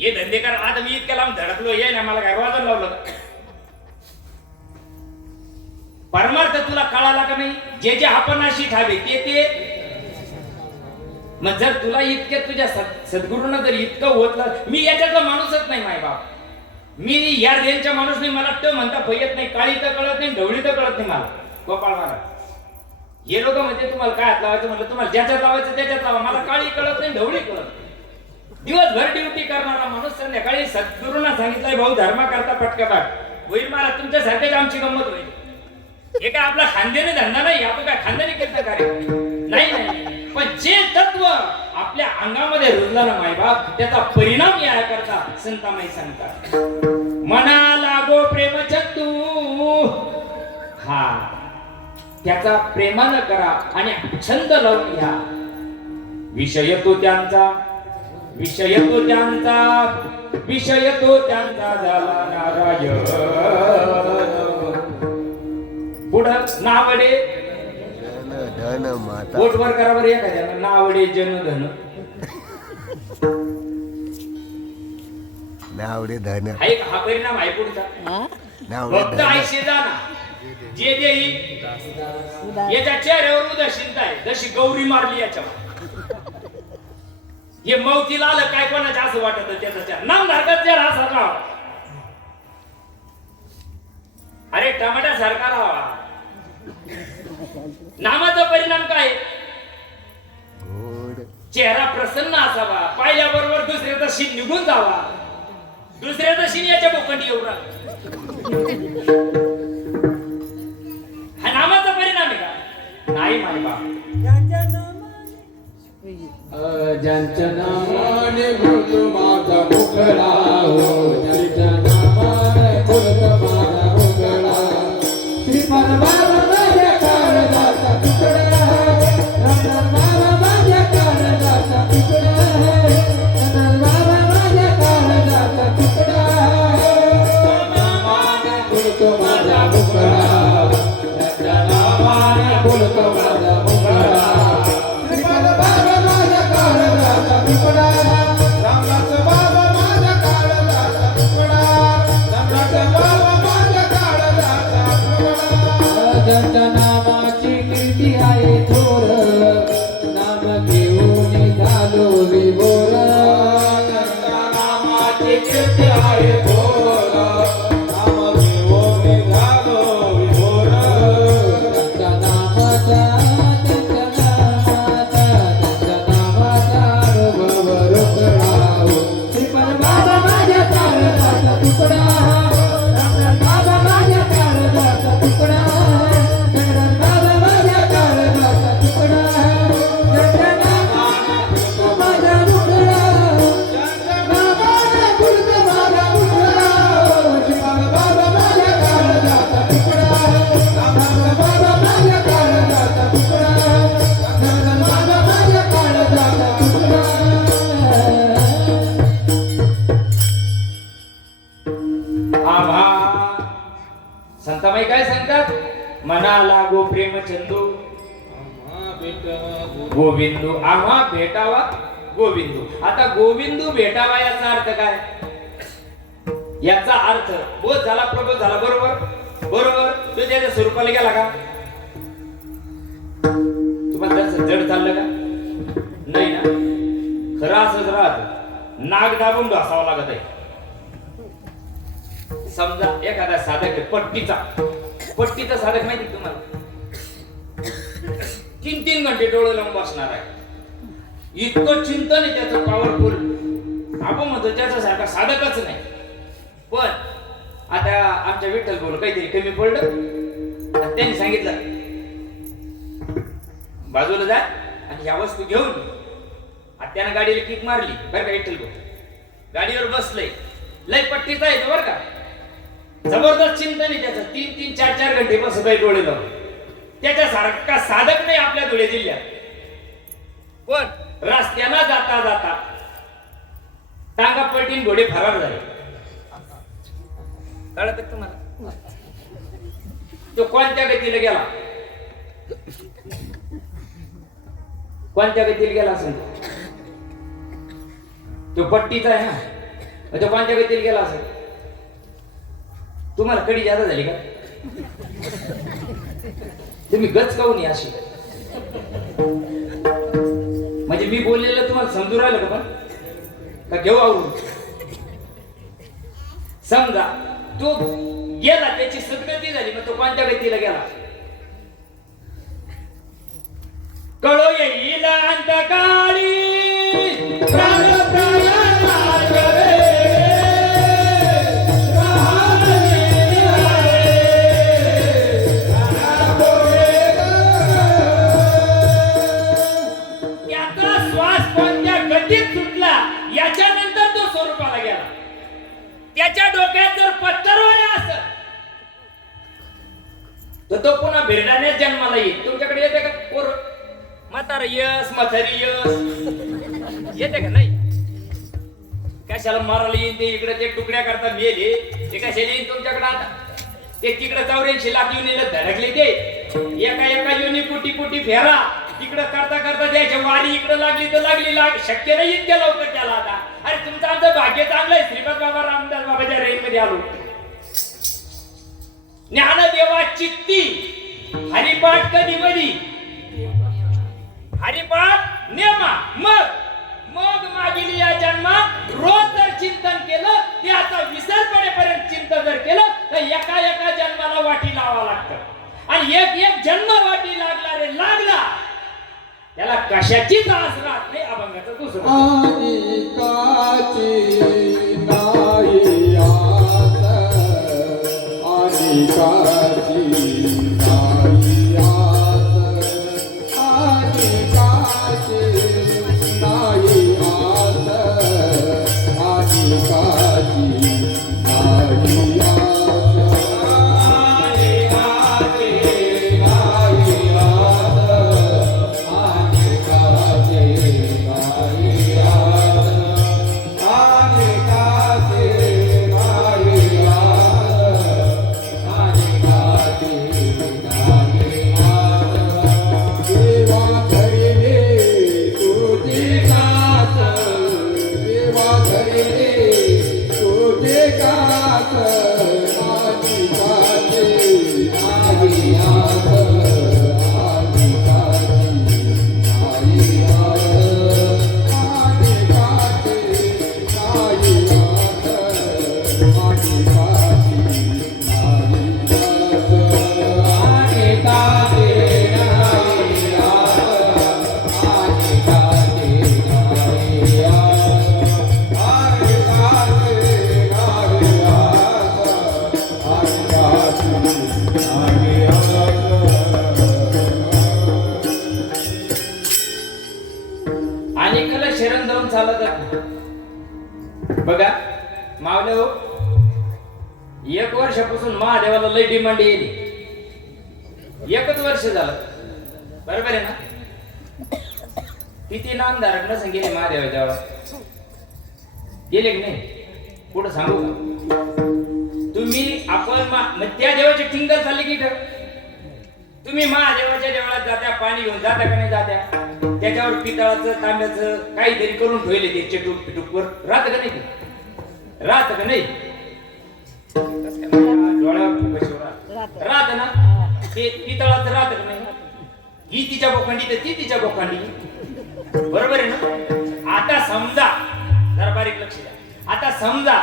हे धंदे कर. आता मी इतक्या लावून धडकलो ये ना, मला काय रोजन लावलं? परमार्थ तुला कळाला का नाही? जे जे आपण अशी ठावे ते मग जर तुला इतके तुझ्या सद्गुरूंना जर इतकं होतलं, मी याच्यातला माणूसच नाही माय बाप. मी या रेंजचा माणूस नाही. मला तो म्हणता फयत नाही, काळी तर कळत नाही, ढवळी तर कळत नाही मला. गोपाळ महाराज हे लोक म्हणजे तुम्हाला काय हात लावायचं म्हणलं, तुम्हाला ज्याच्यात लावायचं त्याच्यात लावा. मला काळी कळत नाही, ढवळी कळत नाही. दिवसभर ड्युटी करणारा माणूस संध्याकाळी सद्गुरूंना सांगितलंय भाऊ धर्मा करता पटकपाट होईल महाराज, तुमच्यासारखेच आमची गंमत होईल. हे काय आपला खानदेनी धंदा नाही, आपण काय खानदेनी कीर्तन कार्य नाही नाही. पण जे तत्व आपल्या अंगामध्ये रुजलं ना मायबाप, त्याचा परिणाम या करता संतामाई सांगतात. मना लागो प्रेमचंदू, हा त्याचा प्रेमानं करा आणि छंद लावून घ्या. विषय तो त्यांचा झाला नारायण. पुढं नावडे धन माता पोट वर करा बरं एखाद्या, नावडे जनधन. नावडे धन आहे का? हा परिणाम आहे पुढचा. नावडे फक्त धन ऐशे जाना जे देईल याच्या चेहऱ्यावर उदासीनता आहे, जशी गौरी मारली याच्यावर. हे मौतीला आलं काय कोणाच्या असं वाटत त्याचा नामधारकाच चेहरा असा राहावा. अरे टमाट्या सारखा राहावा. नामाचा परिणाम काय? गोड चेहरा प्रसन्न असावा, पाहिल्याबरोबर दुसऱ्याचा शीन निघून जावा, दुसऱ्याचा शीन याच्या बोकंडी येऊ हा नामाचा परिणाम आहे का? नाही माय बाप. ज्यांच्या नामाने बोलतो माझा मुखडा हो, ज्यांच्या नामाने बोलतो माझा मुखडा. श्रीपाद बाबा माझ्या काळजाचा तुकडा, रमण बाबा माझ्या काळजाचा तुकडा, रमण बाबा माझ्या काळजाचा तुकडा. नामाने बोलतो माझा मुखडा, ज्यांच्या नामाने बोलतो माझा मुखडा. श्रीपाद बाबा माझ्या काळजाचा तुकडा, रामदास बाबा माझ्या काळजाचा तुकडा, रामदास बाबा माझ्या काळजाचा तुकडा. ज्यांच्या नामाची कीर्ती आहे थोर, नाम घेऊन झालो विभोर. ज्यांच्या नामाची कीर्ती आहे थोर, नाम घेऊन झालो विभोर. त्यांच्या नामाचा अनुभव रोकडा हो. श्रीपाद बाबा माझ्या काळजाचा तुकडा, रमण बाबा माझ्या काळजाचा तुकडा, रमण बाबा माझ्या काळजाचा तुकडा. ज्यांच्या नामाने बोलतो माझा मुखडा, नामाने बोलतो माझा मुखडा. श्रीपाद बाबा माझ्या काळजाचा तुकडा, रमण बाबा माझ्या काळजाचा तुकडा, रमण बाबा माझ्या काळजाचा तुकडा. आम्हा संतामाई काय सांगतात? मना लागो प्रेमचंदू गोविंदू, आम्हा भेटावा गोविंदू. आता गोविंदू भेटावा याचा अर्थ काय? याचा अर्थ बोध झाला, प्रबोध झाला. बरोबर बरोबर. तो त्याच्या स्वरूपाला गेला का? तुम्हाला त्याचं जड चाललं का? नाही ना. खरं असंच राहत, नाक दाबून घासावं लागत आहे. समजा एखादा साधक आहे, पट्टीचा साधक माहिती का तुम्हाला? 3-3 घंटे डोळे लावून बसणार आहे. इतकं चिंतन आहे त्याचं पॉवरफुल. आपण म्हणतो त्याच्यासारखा साधकच नाही. पण आता आमच्या विठ्ठल बोल काहीतरी कमी पडलं, त्यांनी सांगितलं बाजूला जा आणि ह्या वस्तू घेऊन. त्यानं गाडीला किक मारली बरं का. विठ्ठल बोल गाडीवर बसलंय, लय पट्टीचा आहे तो बरं का. जबरदस्त चिंतन आहे त्याचं. 3-3, 4-4 घंटे बसत आहे डोळे लावून. त्याच्यासारखा साधक नाही आपल्या धुळे जिल्ह्यात. पण रस्त्यानं जाता जाता टांगा पलटीन घोडे फरार झाले. कळत तुम्हाला? तो कोणत्या गतीला गेला? कोणत्या गतीला गेला असेल? तो पट्टीचा आहे ना, तो कोणत्या गतीला गेला असेल? तुम्हाला कडी जादा झाली का? तुम्ही गच काऊन नाही अशी? म्हणजे मी बोललेलं तुम्हाला समजून राहिलं का? पण का घेऊ आवडून? समजा तो गेला, त्याची सद्गती झाली, मग तो कोणत्या गतीला गेला? कळो येईल अंतकाळी प्राण तर तो पुन्हा भिरडाण्यात जन्माला येईल. तुमच्याकडे येते का पोर? म्हातार यस, म्हातारी यस येते का? नाही. कशाला मारायला येईन ते? इकडे ते तुकड्या करता मेले ते कशाला येईन तुमच्याकडे? आता ते तिकडे 84 लाख युनीला धडकले ते. एका एका युनी कुटी कुटी फेरा तिकडे करता करता द्यायच्या वारी इकडे लागली तर लागली शक्य नाही इतक्या लवकर त्याला. आता अरे तुमचं आमचं भाग्य चांगलं आहे. श्रीपाद बाबा रामदास बाबाच्या रेल मध्ये आलो. ज्ञानदेवा चित्ती हरिपाठ कधी मधी हरिपाठ नेमा मग मग मागील या जन्मात रोज जर चिंतन केलं त्याचा विसर पडेपर्यंत चिंतन जर केलं तर एका एका जन्माला वाटी लावा लागतं. आणि एक एक जन्म वाटी लागला रे लागला त्याला कशाचीच आस राहत नाही. अभंगाचं दुसरं अनिकाची नाही आस, अनिकाची नाही आस, अनिकाची नाही आस, अनिकाची नाही बघा मावले हो. 1 वर्षापासून महादेवाला लय डिमांड येईल. 1च वर्ष झालं बरोबर आहे ना? किती नामधारक न गेले महादेवाच्या गेले की नाही? पुढे सांगू का? तुम्ही आपण त्या देवाची टिंगल चालली की तुम्ही महादेवाच्या देवळात जात्या पाणी घेऊन जाता का नाही जात्या? त्याच्यावर पितळाचं तांब्याचं काहीतरी करून ठेवले ते चटूक पिटूकवर राहत का नाही? राहत का नाही? डोळ्यावर राहत ना ते पितळाचं राहत का नाही? ही तिच्या बोखंडी तर ती तिच्या बोखंडी बरोबर आहे ना? आता समजा जरा बारीक लक्ष द्या. आता समजा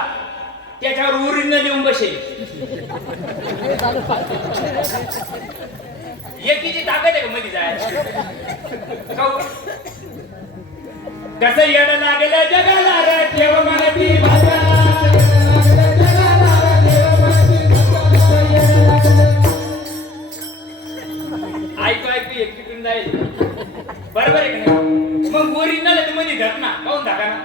त्याच्यावर ओरिजिनल येऊन बसेल एकीची ताकद आहे का मध्ये जायला? कसं येणं लागेल जगाला रे ठेव मनाती भाषा. ऐकू ऐकू एकटीतून जाईल बरोबर आहे का नाही? मग ओरिजिनल आहे मध्ये घटना काऊन धाका ना?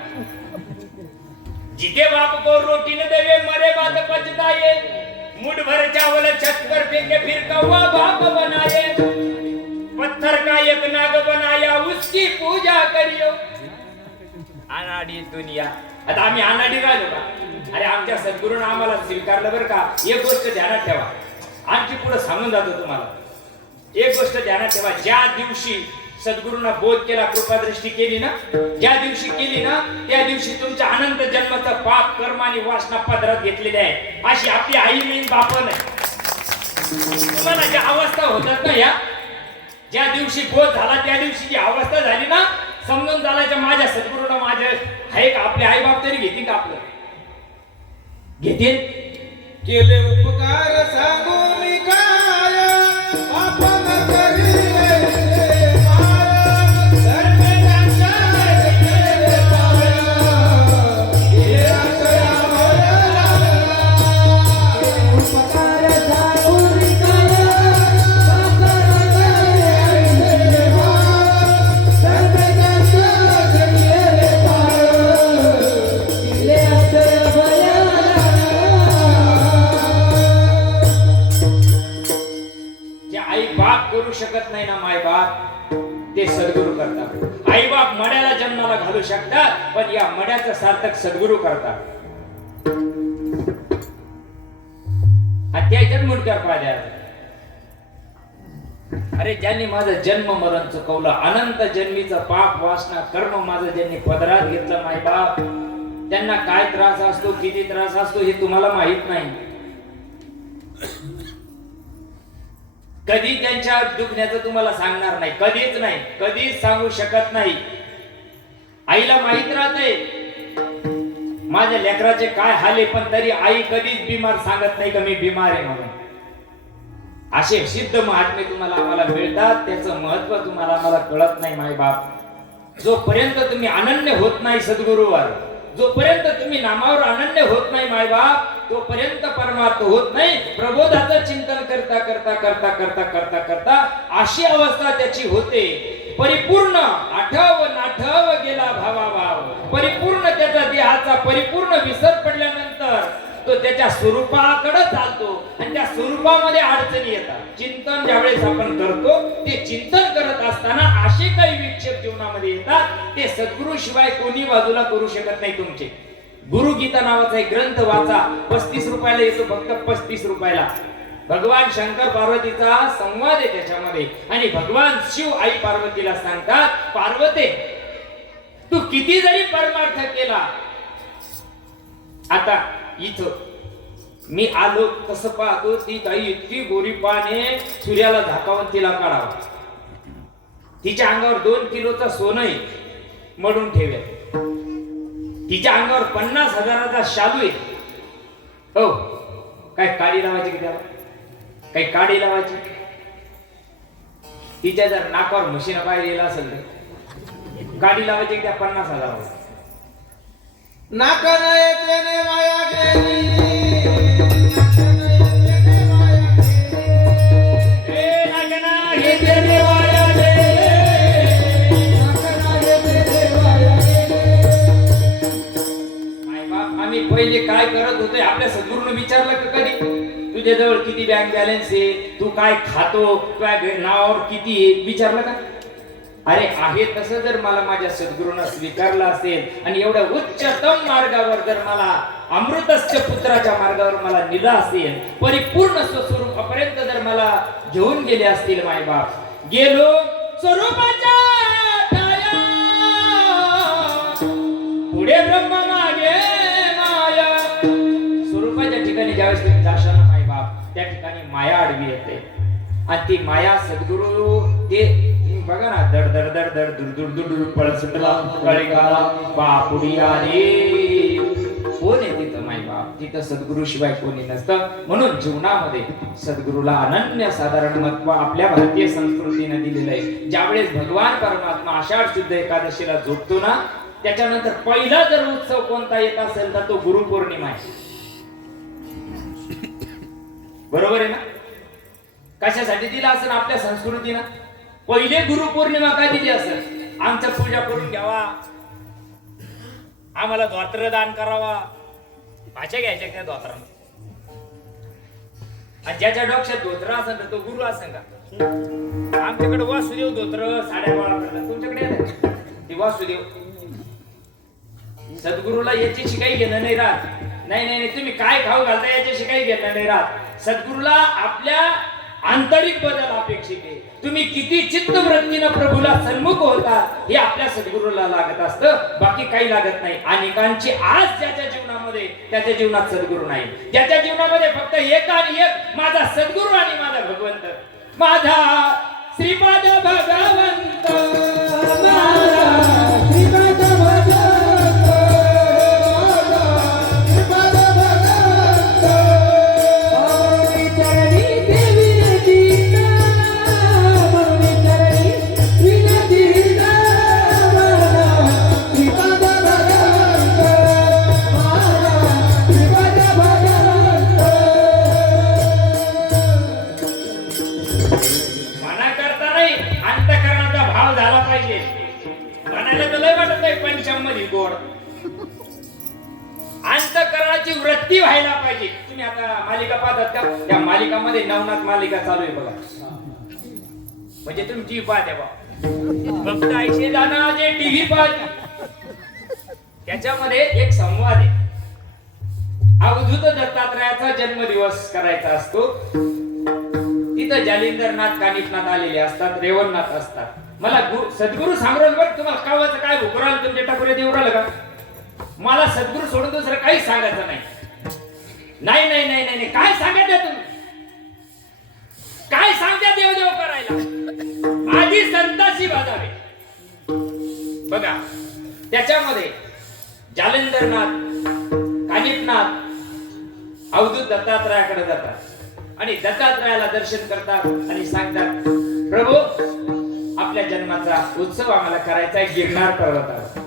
जिथे बाप को रोटी न देवे मरे बात पछताए, मुठ भर चावल छत पर फेंके फिर कौवा बाप बनाए, पत्थर का एक नाग बनाया उसकी पूजा करियो. अनाडी दुनिया. आता आम्ही अनाडी राहिलो का? अरे आमच्या सद्गुरूने आम्हाला स्वीकारलं बरं का? एक गोष्ट ध्यानात ठेवा. आणखी पुढे सांगून जातो तुम्हाला. एक गोष्ट ध्यानात ठेवा. ज्या दिवशी सद्गुरूंना बोध केला कृपादृष्टी केली ना ज्या दिवशी केली ना त्या दिवशी तुमच्या अनंत जन्माचा पाप कर्म आणि वासना पदरात घेतलेले आहे. अशी आपली आई मेन बाप नाही. तुम्हाला ज्या अवस्था होतात ना या ज्या दिवशी बोध झाला त्या दिवशी जी अवस्था झाली ना समजून चालायच्या माझ्या सद्गुरूंना माझे आहे का? आपले आई बाप तरी घेतील का? आपलं घेतील? केले उपकार सांगू मी काय आपण करीले शकत नाही ना मायबाप, ते सद्गुरू करतात. आई बाप मड्याला जन्माला घालू शकतात, पण या मड्याचं सार्थक सद्गुरू करतात. आणि त्याच्यात मुंडक्यावर पाहिजे. अरे ज्यांनी माझं जन्म मरण चुकवलं, अनंत जन्मीचं पाप वासना कर्म माझं ज्यांनी पदरात घेतलं मायबाप, त्यांना काय त्रास असतो, किती त्रास असतो हे तुम्हाला माहित नाही. कधी त्यांच्या दुखण्याचं तुम्हाला सांगणार नाही, कधीच नाही, कधीच सांगू शकत नाही. आईला माहित राहते माझ्या लेकराचे काय हाले, पण तरी आई कधीच बिमार सांगत नाही का मी बिमार आहे म्हणून. असे सिद्ध महात्मे तुम्हाला आम्हाला मिळतात, त्याचं महत्व तुम्हाला आम्हाला कळत नाही मायबाप. जोपर्यंत तुम्ही अनन्य होत नाही सद्गुरूवर, जोपर्यंत तुम्ही नामावर अनन्य होत नाही मायबाप, तोपर्यंत परमार्थ होत नाही. प्रबोधाचं चिंतन करता करता करता करता करता करता अशी अवस्था त्याची होते, परिपूर्ण आठव नाठव गेला भावाभाव, परिपूर्ण त्याचा देहाचा परिपूर्ण विसर पडल्यानंतर तो त्याच्या स्वरूपाकडे चालतो आणि त्या स्वरूपामध्ये अडचणी येतात. चिंतन ज्यावेळेस आपण करतो, ते चिंतन करत असताना असे काही विक्षेप जीवनामध्ये येतात, ते सद्गुरू शिवाय कोणी बाजूला करू शकत नाही. तुमचे गुरु गीता नावाचा एक ग्रंथ वाचा, 35 रुपयाला येतो, फक्त 35 रुपयाला. भगवान शंकर पार्वतीचा संवाद आहे त्याच्यामध्ये, आणि भगवान शिव आई पार्वतीला सांगतात, पार्वते तू किती जरी परमार्थ केला, आता इथं मी आलो तसं पाहतो ती काही इतकी गोरी पाने सूर्याला झाकावून तिला काढावं, तिच्या अंगावर 2 किलोचा सोनं मडून ठेवेल, तिच्या अंगावर 50,000चा शालू आहे. हो काय काडी लावायची की त्याला, काही काडी लावायची. तिच्या जर नाकावर मशीन बाहेर गेला असेल तर काडी लावायची की त्या 50,000. नाका नाही तेने माया गेली, नाका नाही तेने माया गेली, ए नाका नाही तेने माया गेली, नाका नाही तेने माया गेली. माय बाप आम्ही पहिले काय करत होते, आपल्या सद्गुरूने विचारलं का कधी तुझ्याजवळ किती बँक बॅलन्स आहे, तू काय खातो, तुझ्या नावावर किती आहे, विचारलं का? अरे आहे तसं जर मला माझ्या सद्गुरूंना स्वीकारलं असेल आणि एवढ्या उच्चतम मार्गावर जर मला अमृतस्य पुत्राच्या मार्गावर मला नेलं असेल, परिपूर्ण स्वस्वरूपापर्यंत जर मला घेऊन गेले असतील मायबाप, गेलो स्वरूपाच्या छाया, पुढे ब्रह्म मागे माया. स्वरूपाच्या ठिकाणी ज्यावेळेस तुम्ही जाशाल ना मायबाप, त्या ठिकाणी माया आडवी येते, आणि ती माया सद्गुरू ते बघा ना, दड दड दड दड दूर दूर दूर दूर पळत सुटला कळी घाला बापुडी आली. कोण आहे तिथं माय बाप, तिथं सद्गुरू शिवाय कोणी नसतं. म्हणून जीवनामध्ये सद्गुरूला अनन्य साधारण महत्व आपल्या भारतीय संस्कृतीने दिलेलं आहे. ज्यावेळेस भगवान परमात्मा आषाढ शुद्ध एकादशीला झोपतो ना, त्याच्यानंतर पहिला जर उत्सव कोणता येत असेल तर तो गुरुपौर्णिमा आहे. बरोबर आहे ना? कशासाठी दिला असेल आपल्या संस्कृतीनं? पहिले गुरुपौर्णिमा काय दिली असेल? आमच्या पूजा करून घ्यावा, आम्हाला धोत्र दान करावा, भाषा घ्यायच्या त्या धोत्रानं. ज्याच्या डोक्यात धोत्र असेल तर तो गुरु असेल का? आमच्याकडे वासुदेव धोत्र साड्या गोळा करतात, तुमच्याकडे ती वासुदेव. सद्गुरूला याच्याशी काही घेणं नाही राहत. नाही नाही नाही, तुम्ही काय खाऊ घालता याच्याशी काही घेणं नाही राहत. सद्गुरूला आपल्या आंतरिक बदल अपेक्षित आहे. तुम्ही किती चित्तवृत्तीनं प्रभूला सन्मुख होता हे आपल्या सद्गुरूला लागत असतं, बाकी काही लागत नाही. अनेकांची आज ज्याच्या जीवनामध्ये त्याच्या जीवनात सद्गुरू नाही, ज्याच्या जीवनामध्ये फक्त एक आणि एक माझा सद्गुरू आणि माझा भगवंत, माझा श्रीपाद भगवंत, माझा श्रीपाद भगवंत. अंतःकरणाची वृत्ती व्हायला पाहिजे. तुम्ही आता मालिका पाहतात का? त्या मालिकामध्ये नवनाथ मालिका चालू आहे बघा. म्हणजे तुम्ही टीव्ही पाहते बा फक्त ऐंशी जण जे टीव्ही पाहते त्याच्यामध्ये एक संवाद आहे. अवधूत दत्तात्रयाचा जन्मदिवस करायचा असतो. तिथं जालिंदरनाथ कानिफनाथ आलेले असतात, रेवणनाथ असतात. मला सद्गुरू सांगून बघ तुम्हाला कावाचं काय भुकराल तुमच्या टाकुरे देऊ राहिलं का? मला सद्गुरू सोडून दुसरं काही सांगायचं नाही. नाही नाही नाही नाही काय सांगायचं तुम्ही? काय सांगता देव देव करायला? आधी संताशी वाजावे. बघा त्याच्यामध्ये जालिंदरनाथ कानिफनाथ अवधूत दत्तात्रयाकडे जातात आणि दत्तात्रयाला दर्शन करतात आणि सांगतात, प्रभू आपल्या जन्माचा उत्सव आम्हाला करायचा आहे गिरनार पर्वतावर.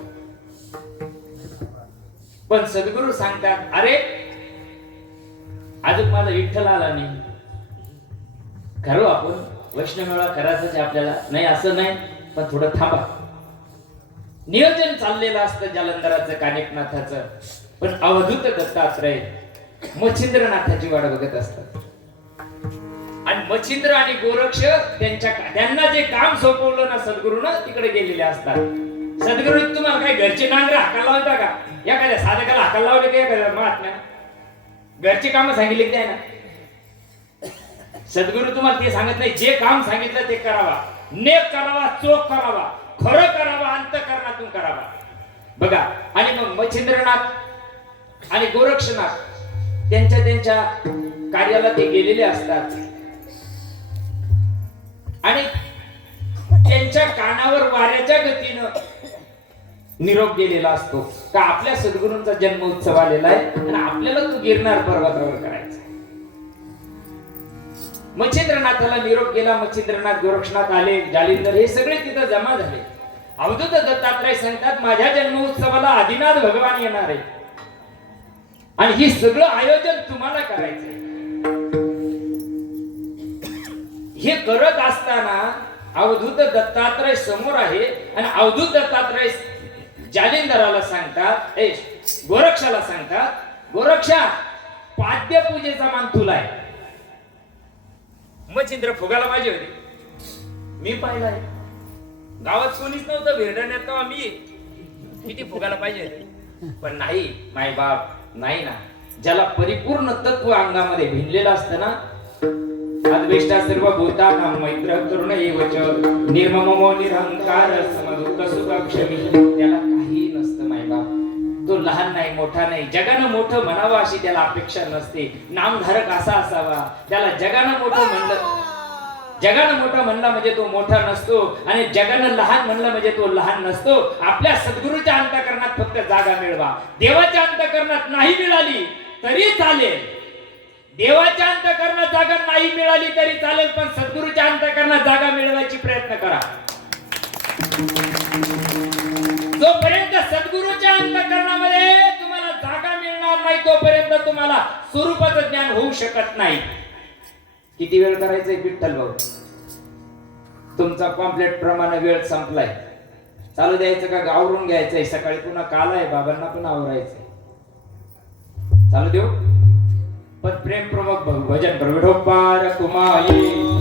पण सद्गुरू सांगतात, अरे अजून माझा विठ्ठल आला नाही. करू आपण वैष्णवेळा करायचंच आहे आपल्याला. नाही असं नाही, पण थोडं थांबा. नियोजन चाललेलं असतं जालंधराचं कानिफनाथाचं. पण अवधूत दत्तात्रय मच्छिंद्रनाथाची वाट बघत असतात. आणि मच्छिंद्र आणि गोरक्ष त्यांना जे काम सोपवलं ना सद्गुरूनं तिकडे गेलेले असतात. सद्गुरू तुम्हाला काही घरचे नांगर हाकाला लावता का? एखाद्या साधकाला हाकाला लावले का एखाद्या महात्म्या? घरची कामं सांगितली काय ना? सद्गुरू तुम्हाला ते सांगत नाही. जे काम सांगितलं ते करावा, नेक करावा, चोख करावा, खरं करावा, अंतःकरणातून करावा. बघा आणि मग मच्छिंद्रनाथ आणि गोरक्षनाथ त्यांच्या कार्याला ते गेलेले असतात आणि त्यांच्या कानावर वाऱ्याच्या गतीनं निरोप गेलेला असतो का आपल्या सद्गुरूंचा जन्म उत्सव आलेला आहे आणि आपल्याला तो गिरनार पर्वतावर करायचा. मच्छिंद्रनाथाला निरोप गेला. मच्छिंद्रनाथ गोरक्षनाथ आले, जालिंदर हे सगळे तिथं जमा झाले. अवधूत दत्तात्रय सांगतात, माझ्या जन्म उत्सवाला आदिनाथ भगवान येणार आहे आणि हे सगळं आयोजन तुम्हाला करायचंय. हे करत असताना अवधूत दत्तात्रय समोर आहे आणि अवधूत दत्तात्रय जालिंदराला सांगतात, गोरक्षाला सांगतात, गोरक्षा पाद्य पूजेचा मान तुला आहे. मच्छिंद्र फुगाला पाहिजे होते. मी पाहिलाय गावात कोणीच नव्हतं भिरडण्यात तेव्हा मी किती फुगायला पाहिजे होते. पण नाही माय बाप नाही ना. ज्याला परिपूर्ण तत्व अंगामध्ये भिनलेलं असतं ना, अद्वेष्टा सर्व भूतानां मैत्र करुण एवच निर्ममो निरहंकार समदुःख सुख क्षमी, त्याला काही नसतं माय बाप. तो लहान नाही मोठा नाही, जगानं मोठं म्हणावं अशी त्याला अपेक्षा नसते. नामधारक असा असावा. त्याला जगानं मोठं म्हणला म्हणजे तो मोठा नसतो आणि जगानं लहान म्हणलं म्हणजे तो लहान नसतो. आपल्या सद्गुरूच्या अंतःकरणात फक्त जागा मिळवा. देवाच्या अंतःकरणात नाही मिळाली तरी चालेल, देवाच्या अंतःकरणात जागा नाही मिळाली तरी चालेल, पण सद्गुरूच्या अंतःकरणात जागा मिळवायची प्रयत्न करा. जोपर्यंत सद्गुरूच्या अंतःकरणामध्ये तुम्हाला जागा मिळणार नाही तोपर्यंत तुम्हाला स्वरूपाचं ज्ञान होऊ शकत नाही. किती वेळ करायचंय विठ्ठल भाऊ? तुमचा कॉम्प्लेट प्रमाणे वेळ संपलाय. चालू द्यायचं का गावरून घ्यायचंय? सकाळी पुन्हा काल आहे, बाबांना पण आवरायचंय. चालू देऊ पण प्रेमपूर्वक भजन विठोबार कुमाई.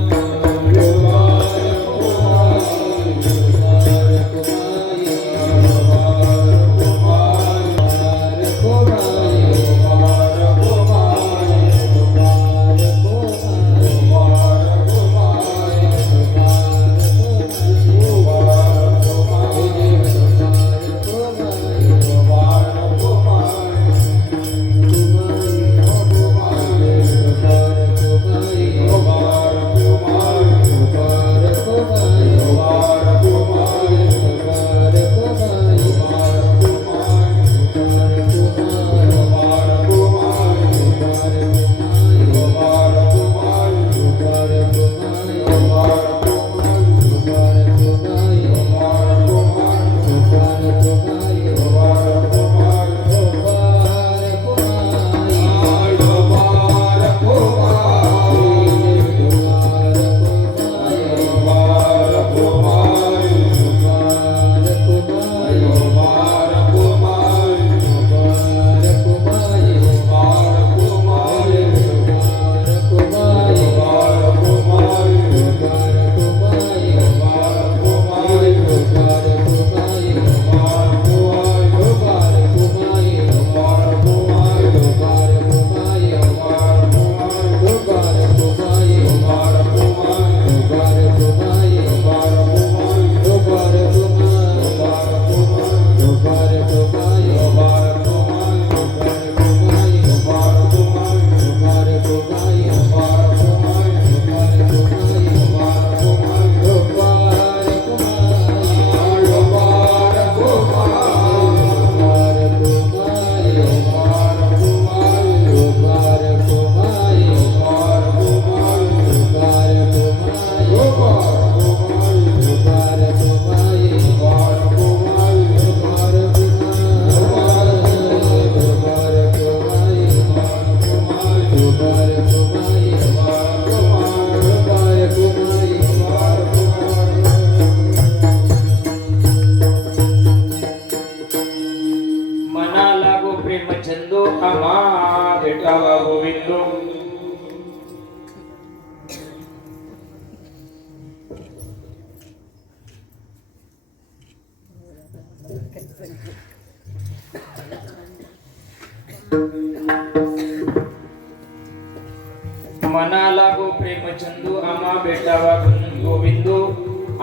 मनाला गो प्रेम चंदू आम्हा भेटावा गोविंदू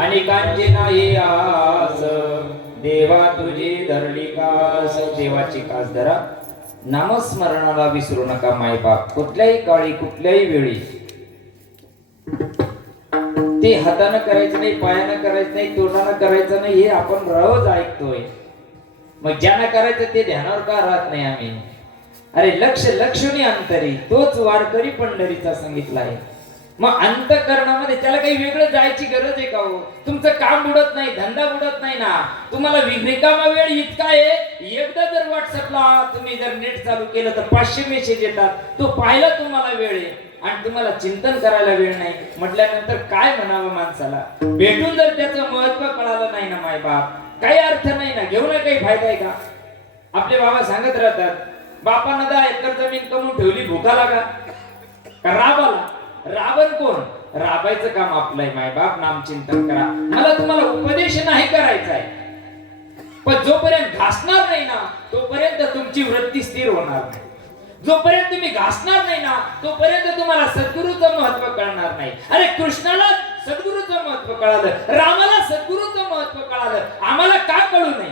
आणि कांचे नाही आस देवा तुझी धरली कास. देवाची कास धरा. नामस्मरणाला विसरू नका मायबाप. कुठल्याही काळी कुठल्याही वेळी ते हातानं करायचं नाही, पायानं करायचं नाही, तोंडानं करायचं नाही, हे आपण रोज ऐकतोय. मग ज्यांना करायचं ते ध्यानावर का राहत नाही आम्ही? अरे लक्ष लक्षणी अंतरी तोच वारकरी पंढरीचा सांगितला आहे. मग अंतःकरणामध्ये त्याला काही वेगळं जायची गरज आहे का हो? तुमचं काम बुडत नाही, धंदा बुडत नाही ना. तुम्हाला रिकामा वेळ इतका आहे, एकदा जर व्हॉट्सअपला तुम्ही जर नेट चालू केलं तर 500 मेसेज येतात. तो पाहायला तुम्हाला वेळ आहे आणि तुम्हाला चिंतन करायला वेळ नाही म्हटल्यानंतर काय म्हणावं माणसाला? भेटून जर त्याचं महत्व कळालं नाही ना मायबाप, काही अर्थ नाही ना. घेऊन काही फायदा आहे का? आपले बाबा सांगत राहतात, बापानं 10 एकर जमीन कमवून ठेवली, भुका लागा का राबाला? रावण कोण? राबायचं काम आपलंय मायबाप. नामचिंतन करा. मला तुम्हाला उपदेश नाही करायचा आहे, पण जोपर्यंत घासणार नाही ना तोपर्यंत तुमची वृत्ती स्थिर होणार नाही. जोपर्यंत तुम्ही घासणार नाही ना तोपर्यंत तुम्हाला सद्गुरूचं महत्व कळणार नाही. अरे कृष्णाला सद्गुरूचं महत्व कळालं, रामाला सद्गुरूचं महत्व कळालं, आम्हाला का कळू नाही?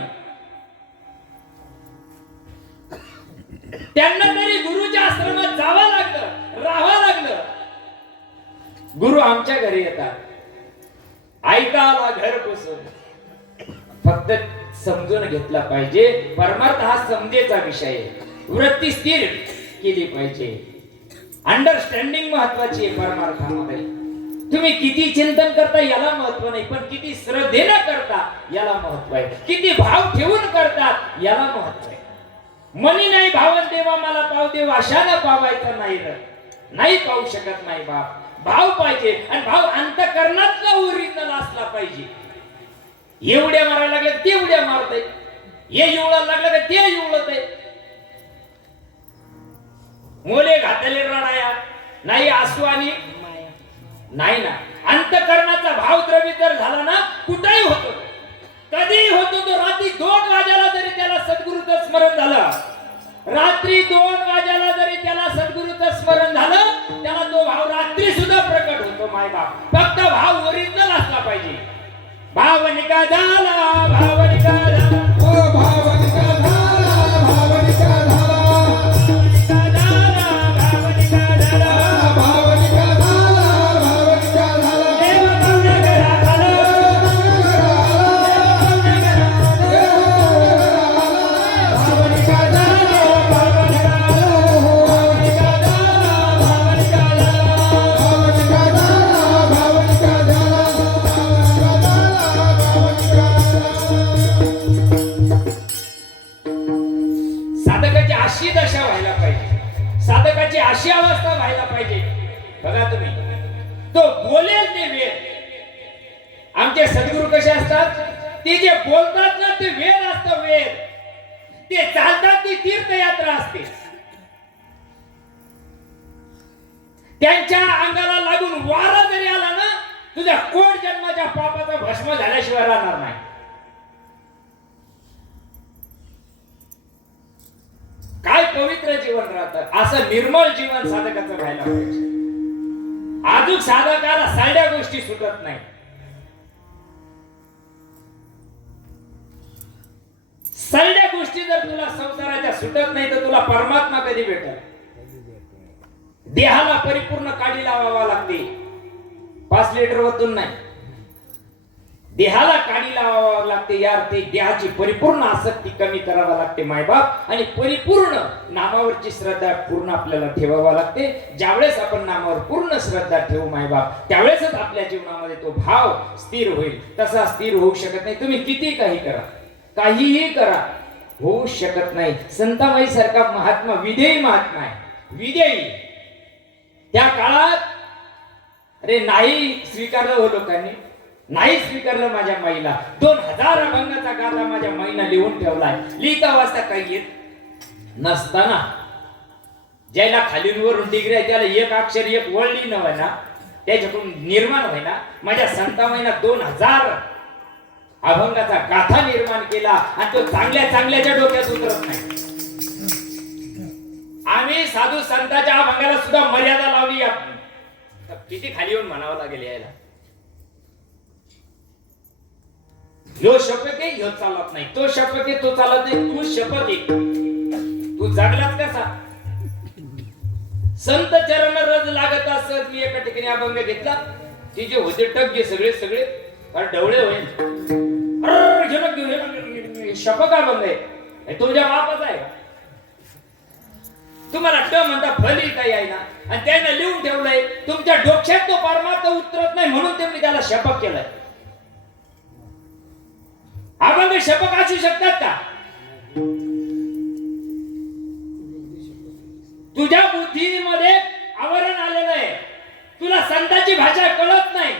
त्यांना तरी गुरुच्या आश्रमात जावं लागलं, राहावं लागलं. गुरु आमच्या घरी येतात, ऐकायला घर बसून. फक्त समजून घेतला पाहिजे. परमार्थ हा समजेचा विषय आहे. वृत्ती स्थिर केली पाहिजे. अंडरस्टँडिंग महत्वाची आहे परमार्थामध्ये. तुम्ही किती चिंतन करता याला महत्व नाही, पण किती श्रद्धेनं करता याला महत्व आहे. किती भाव ठेवून करतात याला महत्व आहे. मनी नाही भावन देवा मला पाव देव अशानं पावायचं नाही रे. नाही पाहू शकत नाही बाप. भाव पाहिजे आणि भाव अंतःकरणातला ओरिजिनल असला पाहिजे. एवढ्या मारायला लागले ते उड्या मारतय, हे एवढा लागला का ते एवढत आहे. मोले घातले रडाया नाही आसू आणि नाही ना. अंतःकरणाचा भाव द्रवित जर झाला ना कुठेही होतो, कधीही होतो. तो रात्री 2 वाजायला जरी त्याला सद्गुरूचं स्मरण झालं, रात्री 2 वाजायला जरी त्याला सद्गुरूचं स्मरण झालं, त्याला तो भाव रात्री सुद्धा प्रकट होतो मायबाप. फक्त भाव ओरिजिनल असला पाहिजे. भावनिका झाला, भावनिका झाला, ओ भावनिका झाला, भावनिका झाला, भावनिका झाला, भावनिका झाला, भावनिका झाला. देव तुझ्या घरात आलं, भावनिका झाला, भावनिका झाला, भावनिका झाला, भावनिका झाला, भावनिका झाला, भावनिका झाला, साधकाची अशी दशा व्हायला पाहिजे, साधकाची अशी अवस्था व्हायला पाहिजे. बघा तुम्ही, तो बोलेल ते वेद. आमचे सद्गुरू कसे असतात? ते जे बोलतात ना ते वेद असतं, वेद. ते चालतात ती तीर्थयात्रा असते. त्यांच्या अंगाला लागून वारा जरी आला ना, तुझ्या कोट जन्माच्या पापाचा भस्म झाल्याशिवाय राहणार नाही. काय पवित्र जीवन राहतं. असं निर्मळ जीवन साधकाचं व्हायला पाहिजे. अजून साधकाला साड्या गोष्टी सुटत नाही. साड्या गोष्टी जर तुला संसाराच्या सुटत नाही तर तुला परमात्मा कधी भेटेल? देहाला परिपूर्ण काडी लावावा लागते. 5 लिटर वतून नाही, देहाला काडी लावावं लागते. यार ते देहाची परिपूर्ण आसक्ती कमी करावा लागते मायबाप. आणि परिपूर्ण नामावरची श्रद्धा पूर्ण आपल्याला ठेवावा लागते. ज्यावेळेस आपण नामावर पूर्ण श्रद्धा ठेवू मायबाप, त्यावेळेसच आपल्या जीवनामध्ये तो भाव स्थिर होईल. तसा स्थिर होऊ शकत नाही. तुम्ही किती काही करा, काहीही करा, होऊ शकत नाही. संताबाई सारखा महात्मा विधेयी महात्मा आहे. विधेयी त्या काळात अरे नाही स्वीकारलं हो लोकांनी, नाही स्वीकारलं माझ्या माईला. 2000 अभंगाचा गाथा माझ्या माईला लिहून ठेवलाय. लिहिता वाचता काही येत नसताना ज्याला खालीवरून डिग्री आहे त्याला एक अक्षर एक वळली नव्हे ना, त्याच्याकडून निर्माण होय ना. माझ्या संताबाईंना 2000 अभंगाचा गाथा निर्माण केला आणि तो चांगल्या चांगल्याच्या डोक्यात उतरत नाही. आम्ही साधू संतांच्या अभंगाला सुद्धा मर्यादा लावली. किती खाली येऊन म्हणावं लागेल यायला. ह्यो शपथ आहे, ह्यो चालत नाही. तो शपथ आहे, तो चालत नाही. तू शपथ आहे, तू जगलाच कसा? संत चरण रज लागत असत. मी एका ठिकाणी अभंग घेतला. ती जे होते टग्गे सगळे सगळे डवळे होईल. शपथ अभंग आहे, हे तुमच्या बापाचा आहे. तुम्हाला ट म्हणता फली काही आहे ना, आणि त्याने लिहून ठेवलंय तुमच्या डोक्यात तो परमार्थ उतरत नाही म्हणून त्यांनी त्याला शपथ केलाय. अभंग शपथ असू शकतात का? तुझ्या बुद्धीमध्ये आवरण आलेलं आहे, तुला संतांची भाषा कळत नाही.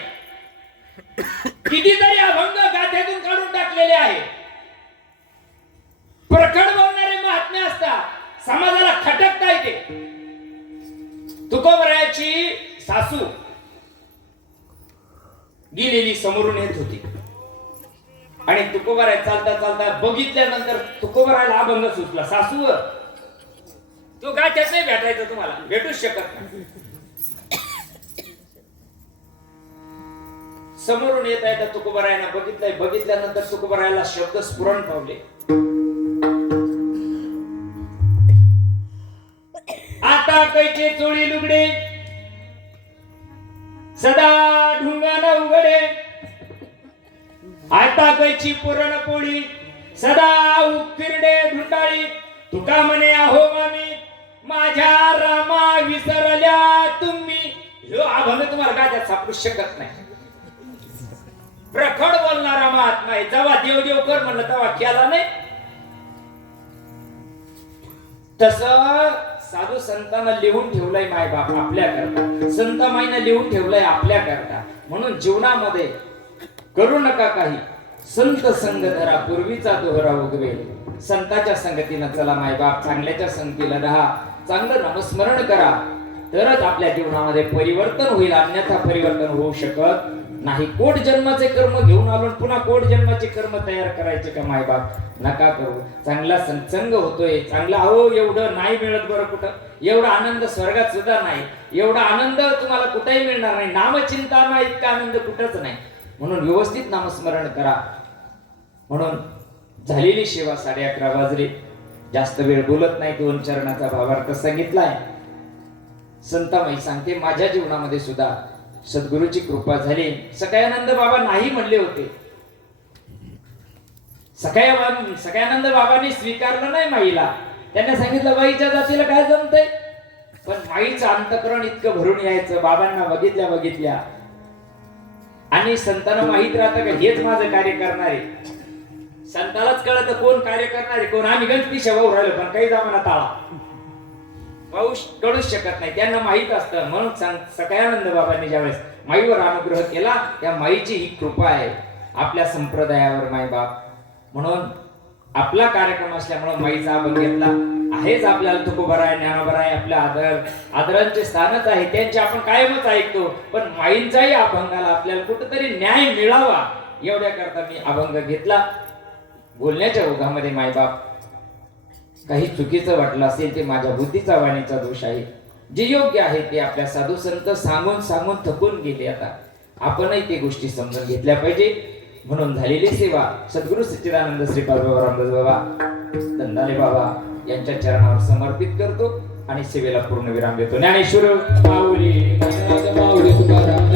कितीतरी अभंग गाथ्यातून काढून टाकलेले आहे. प्रखड बोलणारे महात्मे असतात, समाजाला खटकता येते. तुकोबरायाची सासू गेलेली समोरून येत होती आणि तुकोबराय चालता चालता बघितल्यानंतर तुकोबरायला अभंग सुचला. सासू तो गाठ्यात नाही भेटायचं, तुम्हाला भेटूच शकत नाही. समोरून येत आहे तर तुकोबरायाला बघितलंय. बघितल्यानंतर तुकोबरायाला शब्द स्फुरण पावले. आता कैचे चोळी लुगडे सदा ढुंगान उघडे. आता कैची पुरणपोळी सदा उकिरडे ढुंडाळी. तुका म्हणे आहो मामी माझ्या रामा विसरल्या तुम्ही. ह्यो अभंग तुम्हाला गाण्यात सापडू शकत नाही. प्रखड बोलणारा महात्मा आहे. जेव्हा देव देव कर म्हणलं तेव्हा केला नाही. तस साधू संतांना लिहून ठेवलंय मायबाप आपल्याकरता, संत माईनं लिहून ठेवलंय आपल्याकरता. म्हणून जीवनामध्ये करू नका काही, संत संग धरा पूर्वीचा दोहरा उगवेल. संताच्या संगतीनं चला मायबाप, चांगल्याच्या संगतीला राहा, चांगलं नामस्मरण करा, तरच आपल्या जीवनामध्ये परिवर्तन होईल. अन्यथा परिवर्तन होऊ शकत नाही. कोट जन्माचे कर्म घेऊन आलो पुन्हा कोट जन्माचे कर्म तयार करायचे का मायबाप? नका करू. चांगला सत्संग होतोय, चांगला अहो एवढं नाही मिळत बरं कुठं. एवढा आनंद स्वर्गात सुद्धा नाही. एवढा आनंद तुम्हाला कुठेही मिळणार नाही. नामचिंता नाही इतका आनंद कुठंच नाही. म्हणून व्यवस्थित नामस्मरण करा. म्हणून झालेली सेवा 11:30 वाजले. जास्त वेळ बोलत नाही. 2 चरणाचा भावार्थ सांगितलाय. संतामाई सांगते माझ्या जीवनामध्ये सुद्धा सद्गुरूची कृपा झाली. सकाळानंद बाबा नाही म्हणले होते. सकाळानंद बाबांनी स्वीकारलं नाही माईला. त्यांनी सांगितलं बाईच्या जातीला काय जमतंय, पण माईचं अंतकरण इतकं भरून यायचं. बाबांना बघितल्या आणि संतांना माहित राहतं का हेच माझं कार्य करणार आहे. संतालाच कळत कोण कार्य करणार आहे कोण. आम्ही गणपती सेवा राहिलो पण काही जमाना टाळा पाऊस कळूच शकत नाही. त्यांना माहित असतं. म्हणून सकाळानंद बाबांनी ज्यावेळेस माईवर अनुग्रह केला त्या माईची ही कृपा आहे आपल्या संप्रदायावर माईबाप. म्हणून आपला कार्यक्रम असल्यामुळे माईचा अभंग घेतला आहेच. आपल्याला तुकोबराय ज्ञानोबराय आपल्या आदरांचे स्थानच आहे. त्यांचे आपण कायमच ऐकतो. पण माईंचाही अभंगाला आपल्याला कुठेतरी न्याय मिळावा एवढ्या करता मी अभंग घेतला. बोलण्याच्या ओघामध्ये मायबाप काही चुकीचं वाटलं असेल ते माझ्या बुद्धीचा वाणीचा दोष आहे. जे योग्य आहे ते आपल्या साधू संत सांगून सांगून थकून गेले. आता आपणही ते गोष्टी समजून घेतल्या पाहिजे. म्हणून झालेली सेवा सद्गुरू सच्चिदानंद श्रीपाद बाबा रामदास बाबा दंडाले बाबा यांच्या चरणावर समर्पित करतो आणि सेवेला पूर्ण विराम देतो. ज्ञानेश्वर माऊली माऊली तुकाराम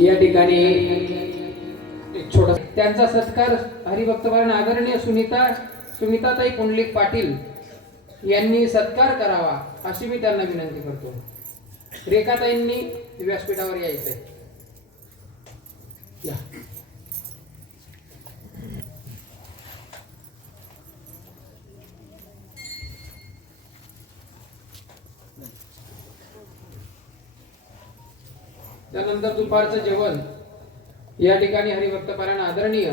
या ठिकाणी छोटा त्यांचा सत्कार हरिभक्तपरायण आदरणीय सुनीताताई पुंडलिक पाटील यांनी सत्कार करावा अशी मी त्यांना विनंती करतो. रेखाताईंनी व्यासपीठावर यायचंय. या त्यानंतर दुपारचं जेवण या ठिकाणी हरिभक्तपरायण आदरणीय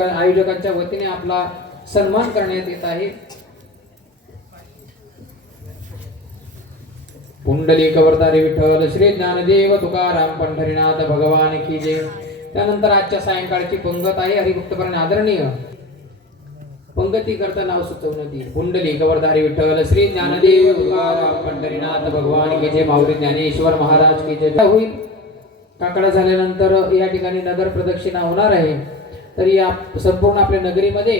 आयोजकांच्या वतीने आपला सन्मान करण्यात येत आहे. पुंडलिक वरदारी विठ्ठल श्री ज्ञानदेव तुकाराम पंढरीनाथ भगवान की जय. त्यानंतर आजच्या सायंकाळची पंगत आहे हरिभक्तपरायण आदरणीय पंगती करता नाव सुचवण्यात येईल. पुंडली गवरधारी विठ्ठल श्री ज्ञानदेव तुकाराम पंढरीनाथ भगवान की जय. माऊली ज्ञानेश्वर महाराज की जय. होईल काकडा झाल्यानंतर या ठिकाणी नगर प्रदक्षिणा होणार आहे. तर या संपूर्ण आपल्या नगरीमध्ये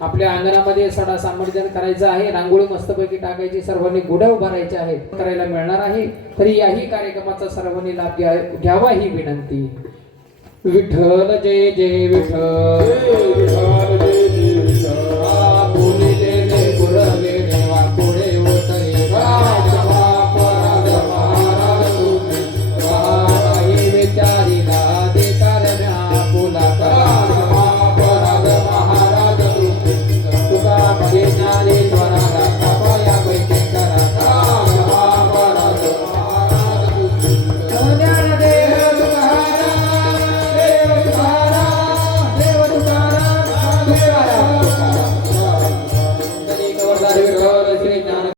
आपल्या अंगणामध्ये सडा सामर्थ्य करायचं आहे. रांगोळी मस्तपैकी टाकायची, सर्वांनी गुढ्या उभारायच्या आहेत, करायला मिळणार आहे. तरी याही कार्यक्रमाचा सर्वांनी लाभ घ्यावा ही विनंती. विठ्ठल जय जय विठ्ठल. देव तुकाराम